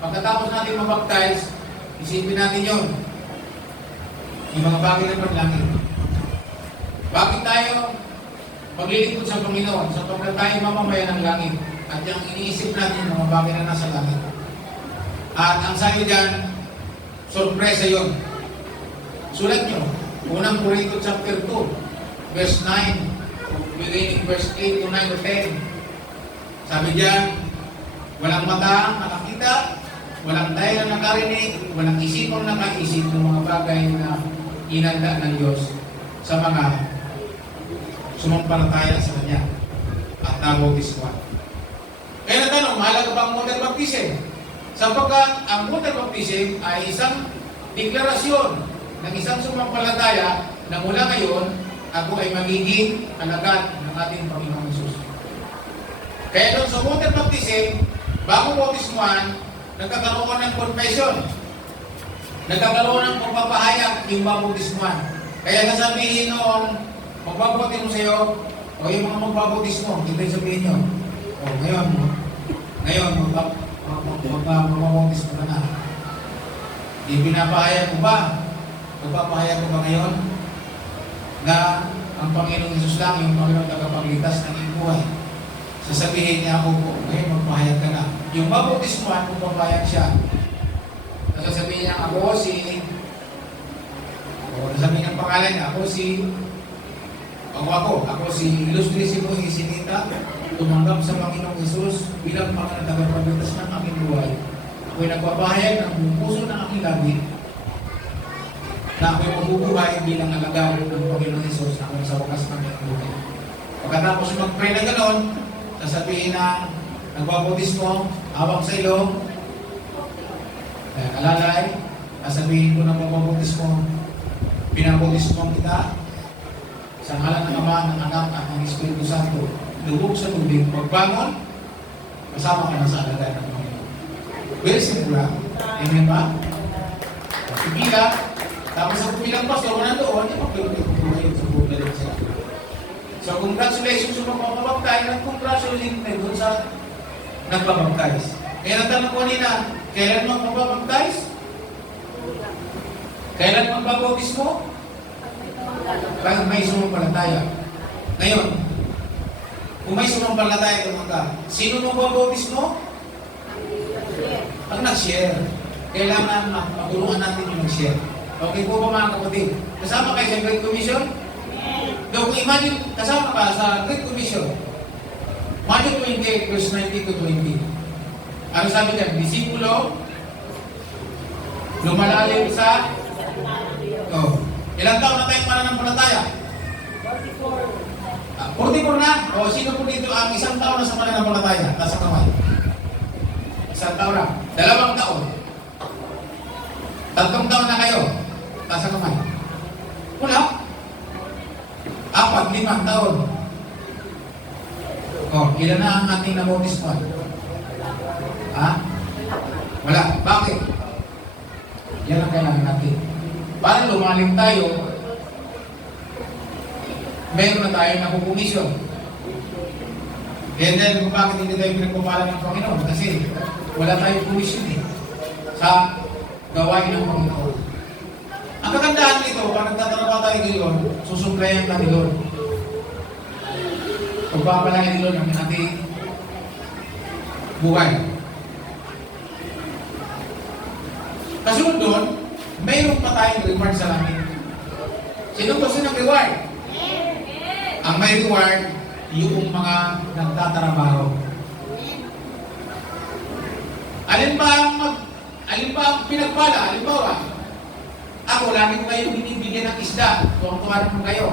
Pagkatapos natin mabaptize, isipin natin yun. Yung mga bagay na panlangit. Bakit tayo maglilingkod sa Panginoon? Sapagkat tayo mamamayan ng langit. At yung iniisip natin mga bagay na nasa langit. At ang sayo dyan, sorpresa yun. Sulat nyo, unang Korinto chapter 2, verse 9, beginning verse 8 to 9 to 10. Sabi dyan, walang mata nakakita, walang tayo na nakarinig, walang isipang nakaisip ng mga bagay na inanda ng Diyos sa mga sumampalataya sa Kanya at nabautismuhan. Kaya natanong, mahalaga ba ang water baptism? Sapagkat ang water baptism ay isang deklarasyon ng isang sumampalataya na mula ngayon, ako ay magiging alagad ng ating Panginoong Hesus. Kaya doon sa water baptism, bago bautismuhan, nagkakaroon ng confession. Nagkakaroon ng pagpapahayag yung bautismuhan. Kaya nasabihin noong magbabautismo sa iyo, o yung mga magbabautismo, hindi sabihin nyo, o ngayon, magbabautismo ka na. Ipinapahayag ko ba? Magpapahayag ko ba ngayon? Na ang Panginoong Hesus lang, yung Panginoong tagapagligtas ng iyong buhay. Sasabihin niya ako po, ngayon magpahayag ka na. Yung mabautismuhan, magpapahayag siya. Sasabihin niya ako si, o nasabihin niya ang pangalan niya, ako si Ilustrisimo Isinita, tumanggap sa Panginoong Hesus bilang Panginoong tagapagligtas ng aking buhay. Ako'y nagpapahayag ng buong puso ng aking labi na ako'y mabubuhay bilang alagad ng Panginoong Hesus na ako'y sa wakas ng aking buhay. Pagkatapos mag-pray na gano'n, sasabihin na nagbabautismo, hawak sa ilong, kalalay, sasabihin ko na magbabautismo, pinabautismo kita, sa ngalan ng Ama, ng Anak, at ng Espiritu Santo, lubog sa tubig, pagbangon, kasama ka na sa alagad ng Panginoon. Very simple lang. Amen ba? Pipila, tapos sa pupilang pastor, wala doon, yung pagpapagpapagay sa pupilang sila. So, congratulations sa magpapabaptize, at congratulations na doon sa nagpapabaptize. Kaya natanong ko nila, kailan magpapabaptize? Kailan magbabautismo? Pag may sumampalataya. Ngayon, kung may sumampalataya ka, sino magbabautismo? Pag nag-share. Kailangan matulungan natin yung nag-share. Okay po ba mga kapatid? Kasama kayo sa Great Commission? Kung imagine, kasama ka sa Great Commission. Matthew 28, verse 19 to 20. Ano sabi niya? Disipulo, lumalalim sa... Ilang taon na tayong mananampalataya? 44 na? O sino po dito ang isang taon na sa mananampalataya? Nasa kamay. Isang taon na. 2 taon. 3 taon na kayo. Nasa kamay. Wala. 4, 5 taon. O, ilan na ang ating na-notice mo? Ha? Wala. Bakit? Yan ang kailangan natin. Para lumalim tayo, meron na tayo nakukumisyon. And then, kung bakit hindi tayo pinagpapala ng Panginoon? Kasi wala tayong komisyon sa gawain ng Panginoon. Ang kagandahan nito, pag nagtatrabaho tayo ngayon, susuplayan natin doon. Pagpapalain doon ang ating buhay. Kasunod doon, mayroon pa tayong reward sa langit. Sino gusto ng reward? Ang may reward, yung mga nagtatrabaho. Alin ba ang pinagpala? Halimbawa, ako, lagi ko kayo binibigyan ng isda. Tuwang-tuwa naman kayo.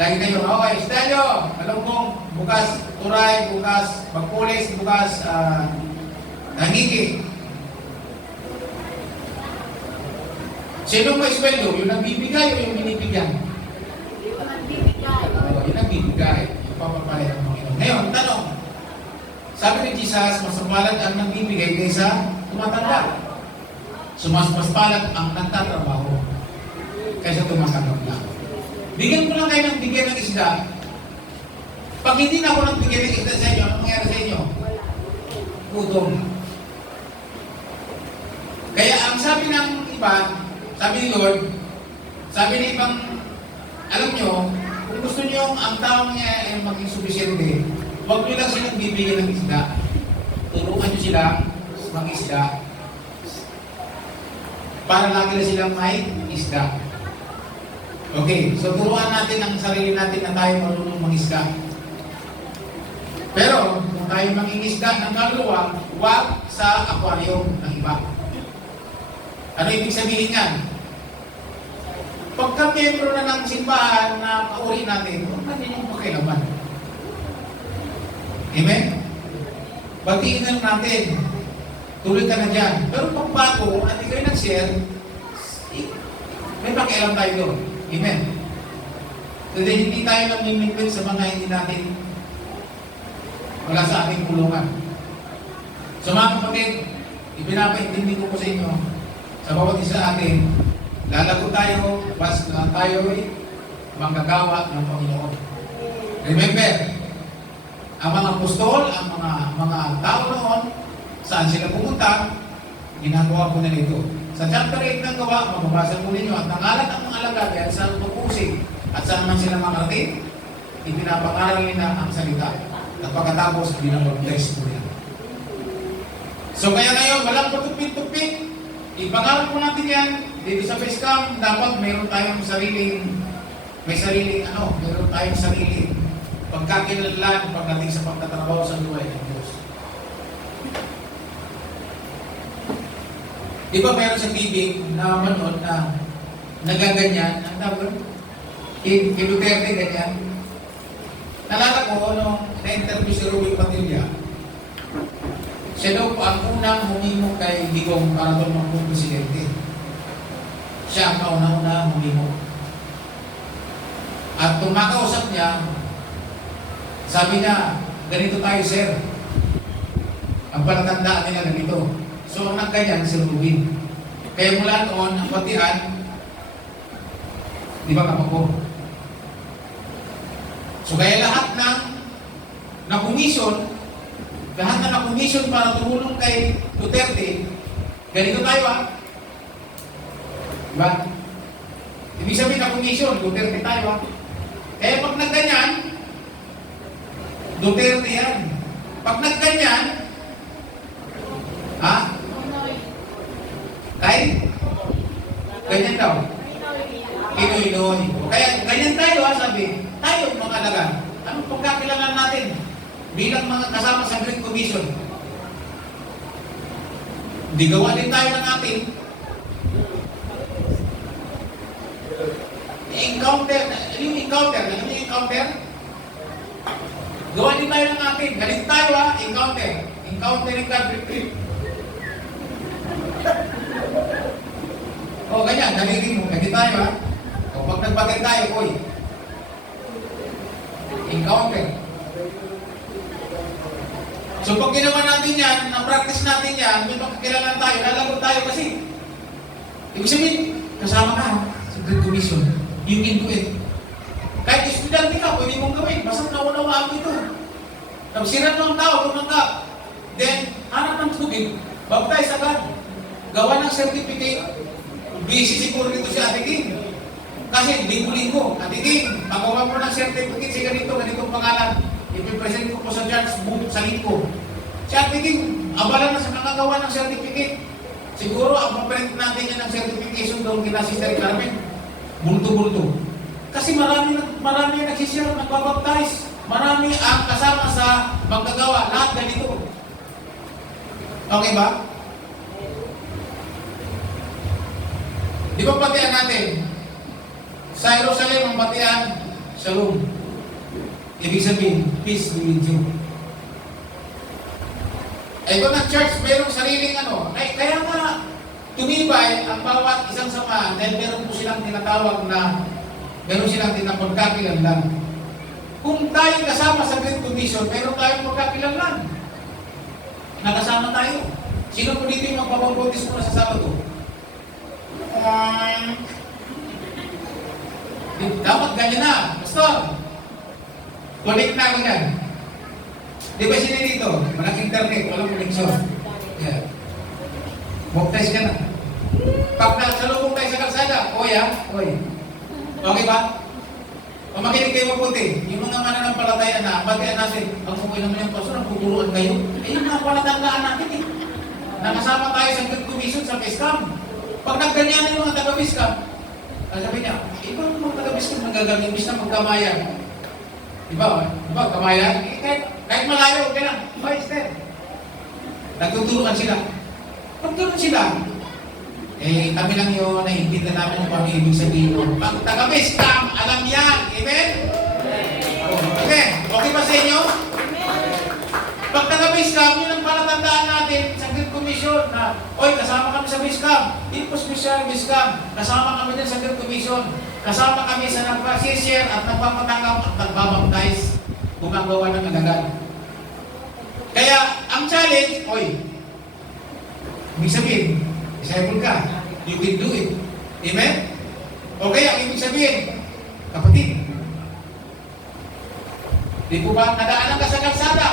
Lagi kayo, okay, isda nyo. Alam kong, bukas turay, bukas magpulis, bukas nangigi. Sino may sweldo? Yung nagbibigay o yung binibigyan? Yung nagbibigay. Yung papapalay ng Panginoon. Ngayon, tanong. Sabi ni Jesus, mas palad ang nagbibigay kaysa tumatanda. So, mas palad ang nagtatrabaho kaysa tumatanggap lang. Bigyan ko lang kayo ng bigyan ng isda. Pag hindi na ako nagbigyan ng isda sa inyo, ano mangyari sa inyo? Gutom. Kaya ang sabi ng iba, sabi ni Lord, sabi ng ibang, alam nyo, kung gusto nyo ang taong niya ay maging subisyente, huwag nyo lang silang bibigyan ng isda. Turuan nyo sila mag-isda. Para lagi na silang may isda. Okay, so turuan natin ang sarili natin na tayo marunong mag-isda. Pero, kung tayo mangingisda ng kaluluwa, huwag sa aquarium ng iba. Ano ibig sabihin yan? Pagka miyembro na ng simbahan na kauri natin, huwag natin yung pakilaman. Amen? Batiin na natin. Tuloy ka na dyan. Pero pag bago, at ikaw yung nag-share, may pakialam tayo doon. Amen? Kasi hindi tayo nag-mimikwit sa mga hindi natin wala sa ating kulungan. So mga kapatid, ipinapaintindi ko po sa inyo, sa bawat isa atin, lalago tayo, was na tayo ay manggagawa ng Panginoon. Remember, ang mga apostol, ang mga tao noon, saan sila pumunta, ginagawa po na nito. Sa chapter 8 ng gawa, mababasa po ninyo, at nangalat ang mga alagad at sa pupusig, at saan man sila makarating, ipinapangaral nila ang salita. At pagkatapos, binabaptize po nila. So kaya ngayon, walang patupit-tupit. Ipangaral po natin yan, dito sa Facecam, dapat mayroon tayong mayroon tayong sariling pagkakilanlan pagdating sa pagtatrabaho sa luway ng Diyos. Di ba meron sa TV na manood na nagaganyan, ang tawag? Kay Duterte, ganyan. Nalala ko, na-interview si Ruby Padilla, siya daw po ang unang humimok kay Digong para tumakbong presidente. Siya ang kauna-una humimok. At tumakausap niya, sabi niya, ganito tayo sir. Ang palatandaan nila ganito. So ang nagganyan si Ruby. Kaya mula noon, ang batian, di ba kapako? So kaya lahat ng nakumisyon, lahat na nakumisyon para tumulong kay Duterte, ganito tayo Diba? Ibig sabihin nakumisyon, Duterte tayo Kaya pag nagganyan, Duterte yan. Pag nagganyan, kay? Ganyan daw. Pinoy-Noy. Kaya ganyan tayo sabi. Tayo mga alaga. Anong pagkakilangan natin bilang mga kasama sa Great Commission? Hindi gawa din tayo ng ating encounter. Ano yung encounter? Gawa din tayo ng ating. Galit tayo encounter. Encountering God retreat. O ganyan, nalilin mo. Galit tayo pag nagbatid tayo, oy, encounter. So pag ginawa natin yan, na-practice natin yan, may magkakilalan tayo, lalagot tayo kasi. Ibig sabihin, kasama ka sa Great Commission. You can do it. Kahit estudyante ka, pwede mong gawin. Basta naunawaan mo ito. Tapos sirat ng tao, tumanggap. Then, hanap ng tubig, baptize agad. Gawa ng certificate. Busy siguro dito si Ate King. Kasi linggo-linggo, Ate King, magawa mo ng certificate si ganitong pangalan. Ipipresent ko po sa church sa linggo. Si Ate King, abala na sa nakagawa ng certificate. Siguro, ang paprint natin yan ng certification doon kina Sister Carmen. Bulto-bulto. Kasi marami ang nagsisira, nagbabaptize. Marami ang kasama sa maggagawa. Lahat ganito. Okay ba? Di ba batian natin? Sa Jerusalem ang batian, Shalom. Ibig sabihin, peace be with you. Ay kung ang church mayroong sariling kaya nga tumibay ang bawat isang samahan dahil meron po silang tinatawag na meron silang tinapagkakilanlan. Kung tayo kasama sa Great Commission, meron tayong pagkakilanlan. Nakasama tayo. Sino po dito yung magpapabautis mo na sa Sabado? Dapat ganyan na. Pastor, connect na ako yan. Di ba sila dito? Walang internet, walang connection. Yeah. Baptize ka na. Pag nasalubong tayo sa kalsada, oy. Okay ba? O makinig kayo mabuti. Yung mga mananampalataya na, batian natin, ang okay naman yung pastor, ang puturuan kayo. Yung mga palatandaan natin eh. Nakasama tayo sa Great Commission sa PESCAM. Pag nagganyan yung mga taga-PESCAM, sabi niya, iba yung mga taga-PESCAM nagagamit, imbis na magkamayan. Diba, kamayan? Kahit malayo, okay lang. Diba, Esther? Nagtuturuan sila. Pagturuan sila, kami lang yun, naiintindihan namin yung pag-ibig sabihin mo. Pag taga-PESCAM, alam yan. Amen? Amen? Okay ba sa inyo? Pag taga-PESCAM, yun ang palatandaan natin sa Great Commission na, oy, kasama kami sa PESCAM. Hindi po special PESCAM. Kasama kami din sa Great Commission. Kasama kami sa nagpa-share at nagpapatanggap at nagbabaptize. Gumagawa ng agad. Kaya, ang challenge, oy, ibig sabihin, disciple ka, you can do it. Amen? Okay, ang ibig sabihin, kapatid, di po ba nadaanan ka sa kalsada?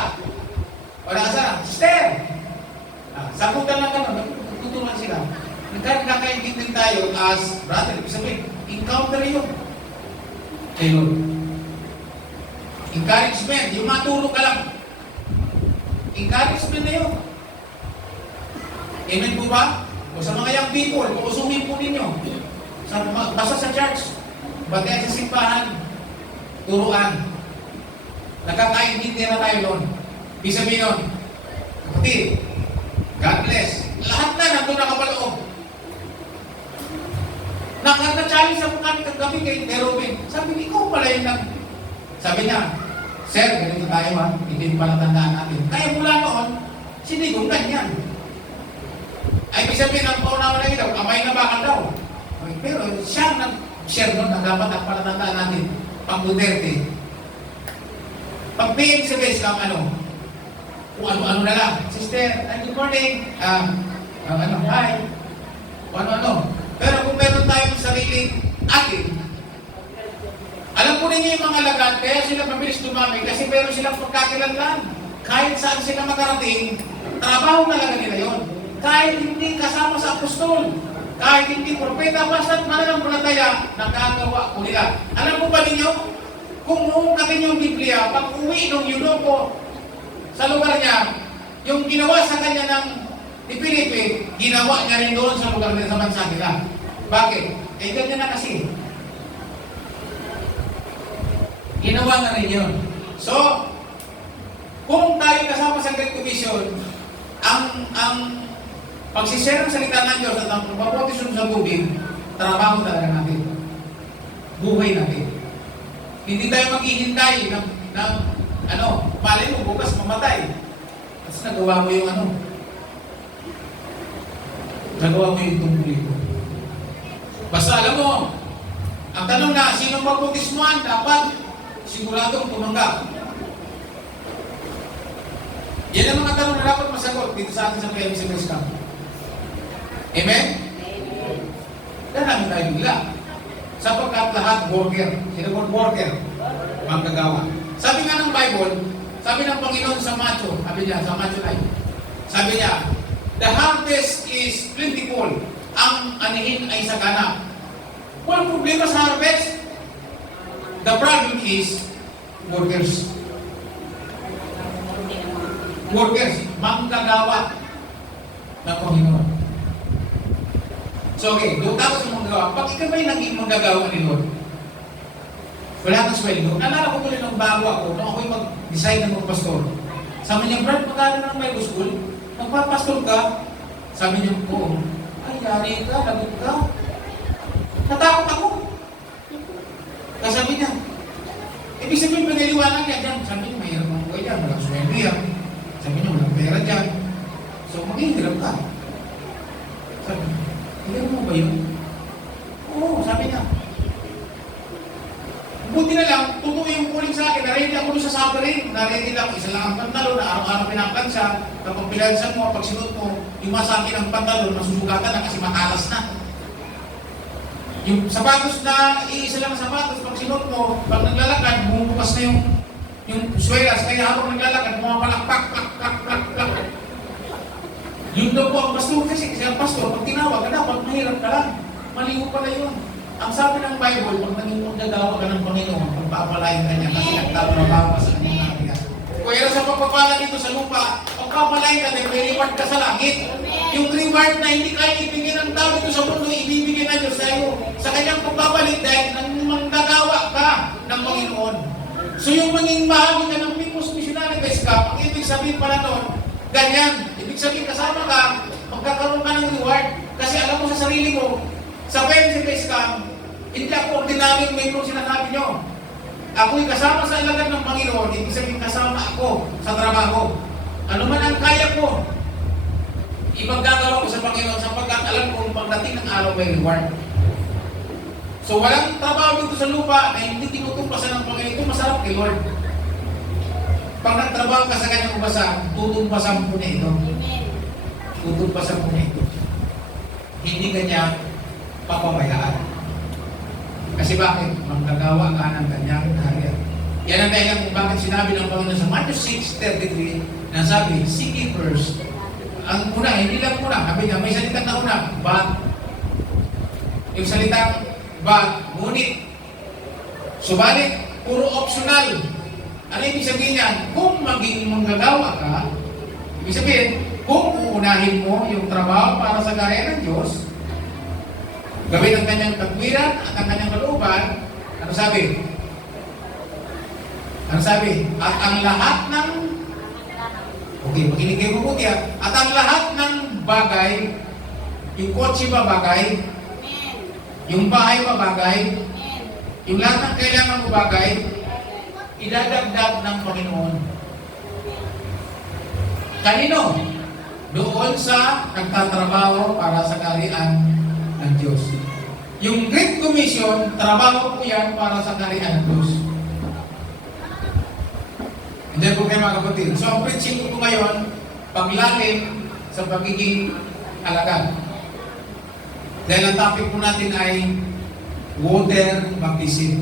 Wala ka sa, sister! Sagutan lang ka, tutulungan sila. Nagkakaintindihan tayo as brother, ibig sabihin, encounter yun. Kay Lord. Encouragement, yung matulog ka lang. Encouragement na yun. Amen po ba? O sa mga young people, uusumin po ninyo. Basta sa church, batayan sa simbahan, turuan. Nagkakaintindihan na tayo doon. Ibig sabihin nun, kapatid, God bless. Lahat na nandun nakapaloob. Nakaka-challenge ako kami kagabi kay Robin. Sabi niya, ikaw pala yung sabi niya, sir, ganito tayo ha, hindi pala tandaan natin. Kaya mula noon, sinigong ganyan. Ay, ibig sabihin, ang paunawa na ito, kamay na bakal daw. Pero siya nag-share doon na dapat ang palatandaan natin, pang Duterte. Pag PM sa base lang, kung ano-ano na lang. Sister, good morning. Hi. Ano-ano. Pero kung meron tayong sariling atin, alam po ninyo yung mga lagat, kaya sila mabilis dumami kasi meron silang pagkakilanlan. Kahit saan sila makarating, trabaho talaga nila yon. Kahit hindi kasama sa apostol, kahit hindi propeta, basta't mananampalataya, nakagawa po nila. Alam po ba ninyo, kung uungkatin yung Biblia, pag uwi ng Eunuco sa lugar niya, yung ginawa sa kanya ng ni Filipe, ginawa niya rin doon sa lugar nila sa bansa nila. Bakit? Ganyan na kasi. Ginawa na rin yun. So, kung tayo kasama sa Great Commission, ang pagsishare ng salita ng Diyos at ang pagbabotisyon sa tubig, trabaho talaga natin. Buhay natin. Hindi tayo maghihintay ng malay mo, bukas mamatay. Tapos nagawa mo yung nagawa mo yung tungkol ko. Basta alam mo, Ang tanong na, sino mabautismuhan dapat siguradong tumanggap? Yan ang mga tanong na dapat masagot dito sa atin sa PMC Grace Camp. Amen? Dahil namin tayo bigla. Sapagkat lahat worker. Sino worker? Manggagawa. Sabi nga ng Bible, sabi ng Panginoon sa Matthew, sabi niya, sa Matthew 9, sabi niya, the harvest is plentiful. Ang anihin ay sagana. Walang problema sa harvest. The problem is workers. Workers, manggagawa ng Panginoon. So okay, doon tapos yung manggagawa. Pag ikaw ba'y naging manggagawa ni Lord, wala kang sweldo. Nalala ko tuloy ng bago ako, nung ako'y mag-decide na magpastor. Sabi niya, Brad, magkano ng Bible school? Magpapastor ka? Sabi niya, oo. Ay, yari ka, lagot ka. Natakot ako. Kasabi niya, ibig sabihin, pinaliwanag niya dyan. Sabi niya, mahirap ang buhay dyan, walang sweldo yan. Sabi niya, walang pera dyan. So, maghihirap ka. Sabi niya, hindi mo ba yun? Oo, sabi niya. Buti na lang, totoo yung kuling sa akin, na-ready ako doon sa suffering. Na-ready lang, isa lang ang pantalon, na araw-araw pinaplansa. Kapag pilansan mo, pag sinot mo, yung sa akin ang pantalon, masusugatan na kasi matalas na. Yung sapatos na, iisa lang ang sapatos, pag sinot mo, pag naglalakad, bumubukas na yung swelas, kaya habang naglalakad, pumapalakpak, plak, plak, plak, plak. Yun daw po ang pastor kasi ang pastor, pag tinawag ka dapat, mahirap ka lang. Maliho pala yun. Ang sabi ng Bible, pag naging magdagawa ka ng Panginoon, pagpapalain ka niya kasi nagtatrabaho ka sa kanyang nariyan. Kaya sa pagpapala dito sa lupa, pagpapalain ka din, may reward ka sa langit. Yung reward na hindi kaya ibigay ng tao dito sa mundo, ibibigay na Diyos sa iyo. Sa kanyang pagbabalik dahil nang magdagawa ka ng Panginoon. So yung maging bahagi ka ng Pimos Missionary Base Camp, ang ibig sabihin pala doon, ganyan. Ibig sabihin kasama ka, magkakaroon ka ng reward. Kasi alam mo sa sarili mo, sa PMC Base Camp, hindi ako ordinaryong membro sinasabi nyo. Ako'y kasama sa ilagad ng Panginoon, ibig sabihin kasama ako sa trabaho. Ano man ang kaya ko, ipagkagawa ko sa Panginoon sapagkat alam kong pagdating ng araw may reward. So walang trabaho dito sa lupa na hindi tinutumpasan ng Panginoon. Ito masarap kay Lord. Pag nagtrabaho ka sa kanyang ubasan, tutumpasan po niya ito. Tutumpasan po niya ito. Hindi kanya papamayaan. Kasi bakit? Magdagawa ka ng kanyang kaharian. Yan ang dahilan kung bakit sinabi ng Panginoon sa Matthew 6:33 na sabi, seek ye first. Ang una, hindi lang una. Sabi niya, may salitang na una, but. Yung salitang but, ngunit. Subalit, puro optional. Ano ibig sabihin yan? Kung maging manggagawa ka, ibig sabihin, kung uunahin mo yung trabaho para sa kaharian ng Diyos, gawin ang kanyang katwiran at ang kanyang kalooban, ano sabi? Ano sabi? At ang lahat ng okay, makinig kayo mabuti ha. At ang lahat ng bagay, yung kotse ba bagay? Yung bahay ba bagay? Yung lahat ng kailangan mo bagay, idadagdag ng Panginoon. Kanino? Doon sa nagtatrabaho para sa kaharian ng Diyos. Yung Great Commission, trabaho po yan para sa kaharian ng Diyos. Hindi po kayo mga kapatid. So ang prinsipyo po ngayon, paglalim sa pagiging alagad. Dahil ang topic po natin ay water baptism.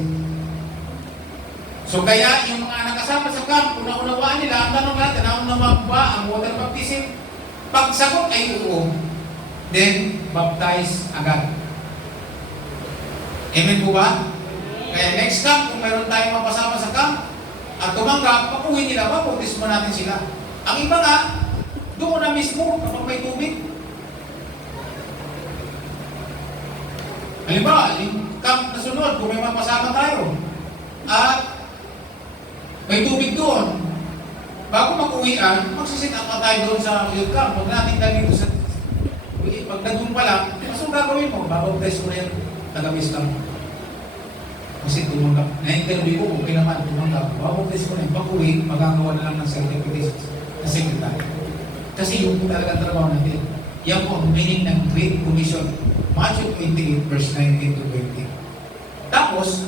So kaya yung mga nakasama sa camp, kung naunawaan nila, ang tanong natin, naunawaan ba ang water baptism? Pag sagot ay oo, then baptize agad. Amen po ba? Kaya next camp, kung mayroon tayong mapasama sa camp, at tumanggap, pakuhin nila, baptism mo natin sila. Ang iba nga, doon na mismo kapag may tubig. Halimbawa, yung camp na sunod, kung may mapasama tayo, at may tubig doon, bago mag-uwian, magsisit up tayo doon sa youth camp. Huwag natin dito sa pag nagdun pa lang, mas ang gagawin mo, babaptize mo na yan, taga-miss lang. Kasi tumanggap. Na-interview ko, okay naman, tumanggap. Babaptize mo na yan, pag-uwi, magagawa na lang ng certificates na secretary. Kasi yung talagang trabaho natin. Yan po ang meaning ng Great Commission. Matthew 28, verse 19 to 20. Tapos, Tapos,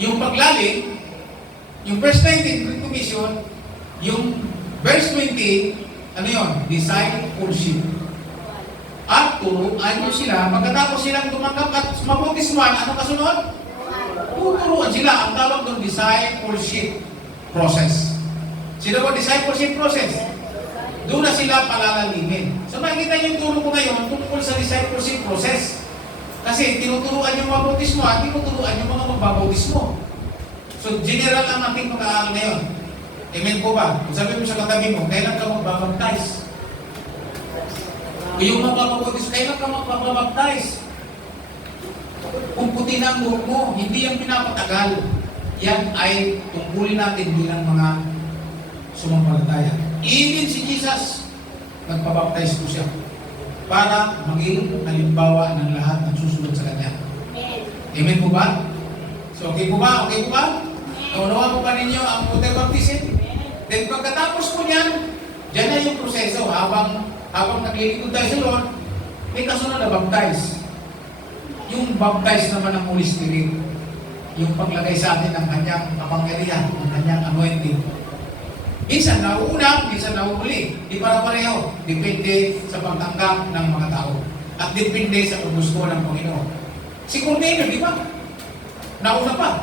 yung paglalim, yung verse 19, Great Commission, yung verse 20, ano yun? Discipleship. At turuan nyo sila, pagkatapos silang tumanggap at mabautismuhan, ano kasunod? Tuturuan sila. Ang tawag doon, discipleship process. Sino ba discipleship process? Doon na sila palalalimin. So makikita niyo yung turo ko ngayon tungkol sa discipleship process. Kasi tinuturuan yung mabautismo at tinuturuan yung mga magbabautismo. So general ang ating pag-aaral ngayon. Amen po ba? Kung sabi mo sa katabi mo, kailan ka magbabaptize? Yung magbabautismo, kailan ka magbabaptize? Kung puti na ang buhok mo, hindi yung pinapatagal. Yan ay tungkulin natin bilang mga sumampalataya. Even si Jesus, nagpabaptize po siya para maging halimbawa ng lahat ng susunod sa Kanya. Amen po ba? So, okay po ba? Okay po ba? Naunawa po ba ninyo ang water baptism? Then pagkatapos po niyan, dyan na yung proseso. Habang naglilingkod tayo sa Lord, may kasunod na baptize. Yung baptize naman ng Holy Spirit, yung paglagay sa atin ng kanyang kapangyarihan, ng kanyang anointing. Minsan nauuna, minsan nauuli. Di para pareho. Depende sa pagtanggap ng mga tao. At depende sa gusto ng Panginoon. Si Cornelio, di ba? Nauna pa.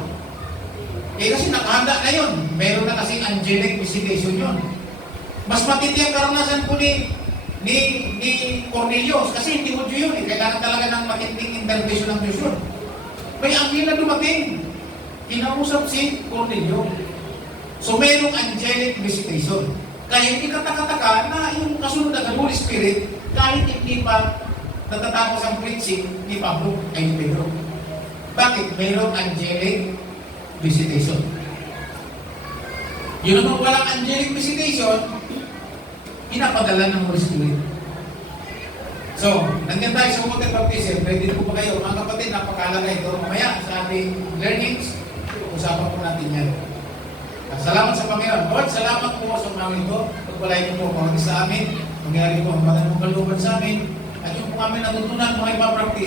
Eh kasi nakahanda na yun. Meron na kasing angelic visitation yun. Mas matindi ang karanasan po ni Cornelio. Kasi hindi mo yun. Kailangan talaga ng matinding intervention ng Diyos yun. May anghel na dumating. Kinausap si Cornelio. So, mayroong angelic visitation. Kaya hindi kataka-taka na yung kasunod ng Holy Spirit, kahit hindi pa natatapos ang preaching ni Pablo ay ni Pedro. Bakit? Mayroong angelic visitation. Yun naman walang angelic visitation, pinapadala ng Holy Spirit. So, nandiyan tayo sa water baptism. Ready po ba kayo? Mga kapatid, napakalaga ito. Mamaya sa ating learnings, usapan po natin yan. Salamat sa Panginoon. Lord, salamat po sa mga ito. Pagpalain po mga sa amin. Mangyari po ang mga kalooban sa amin. At yung po kami natutunan mga ipapractice.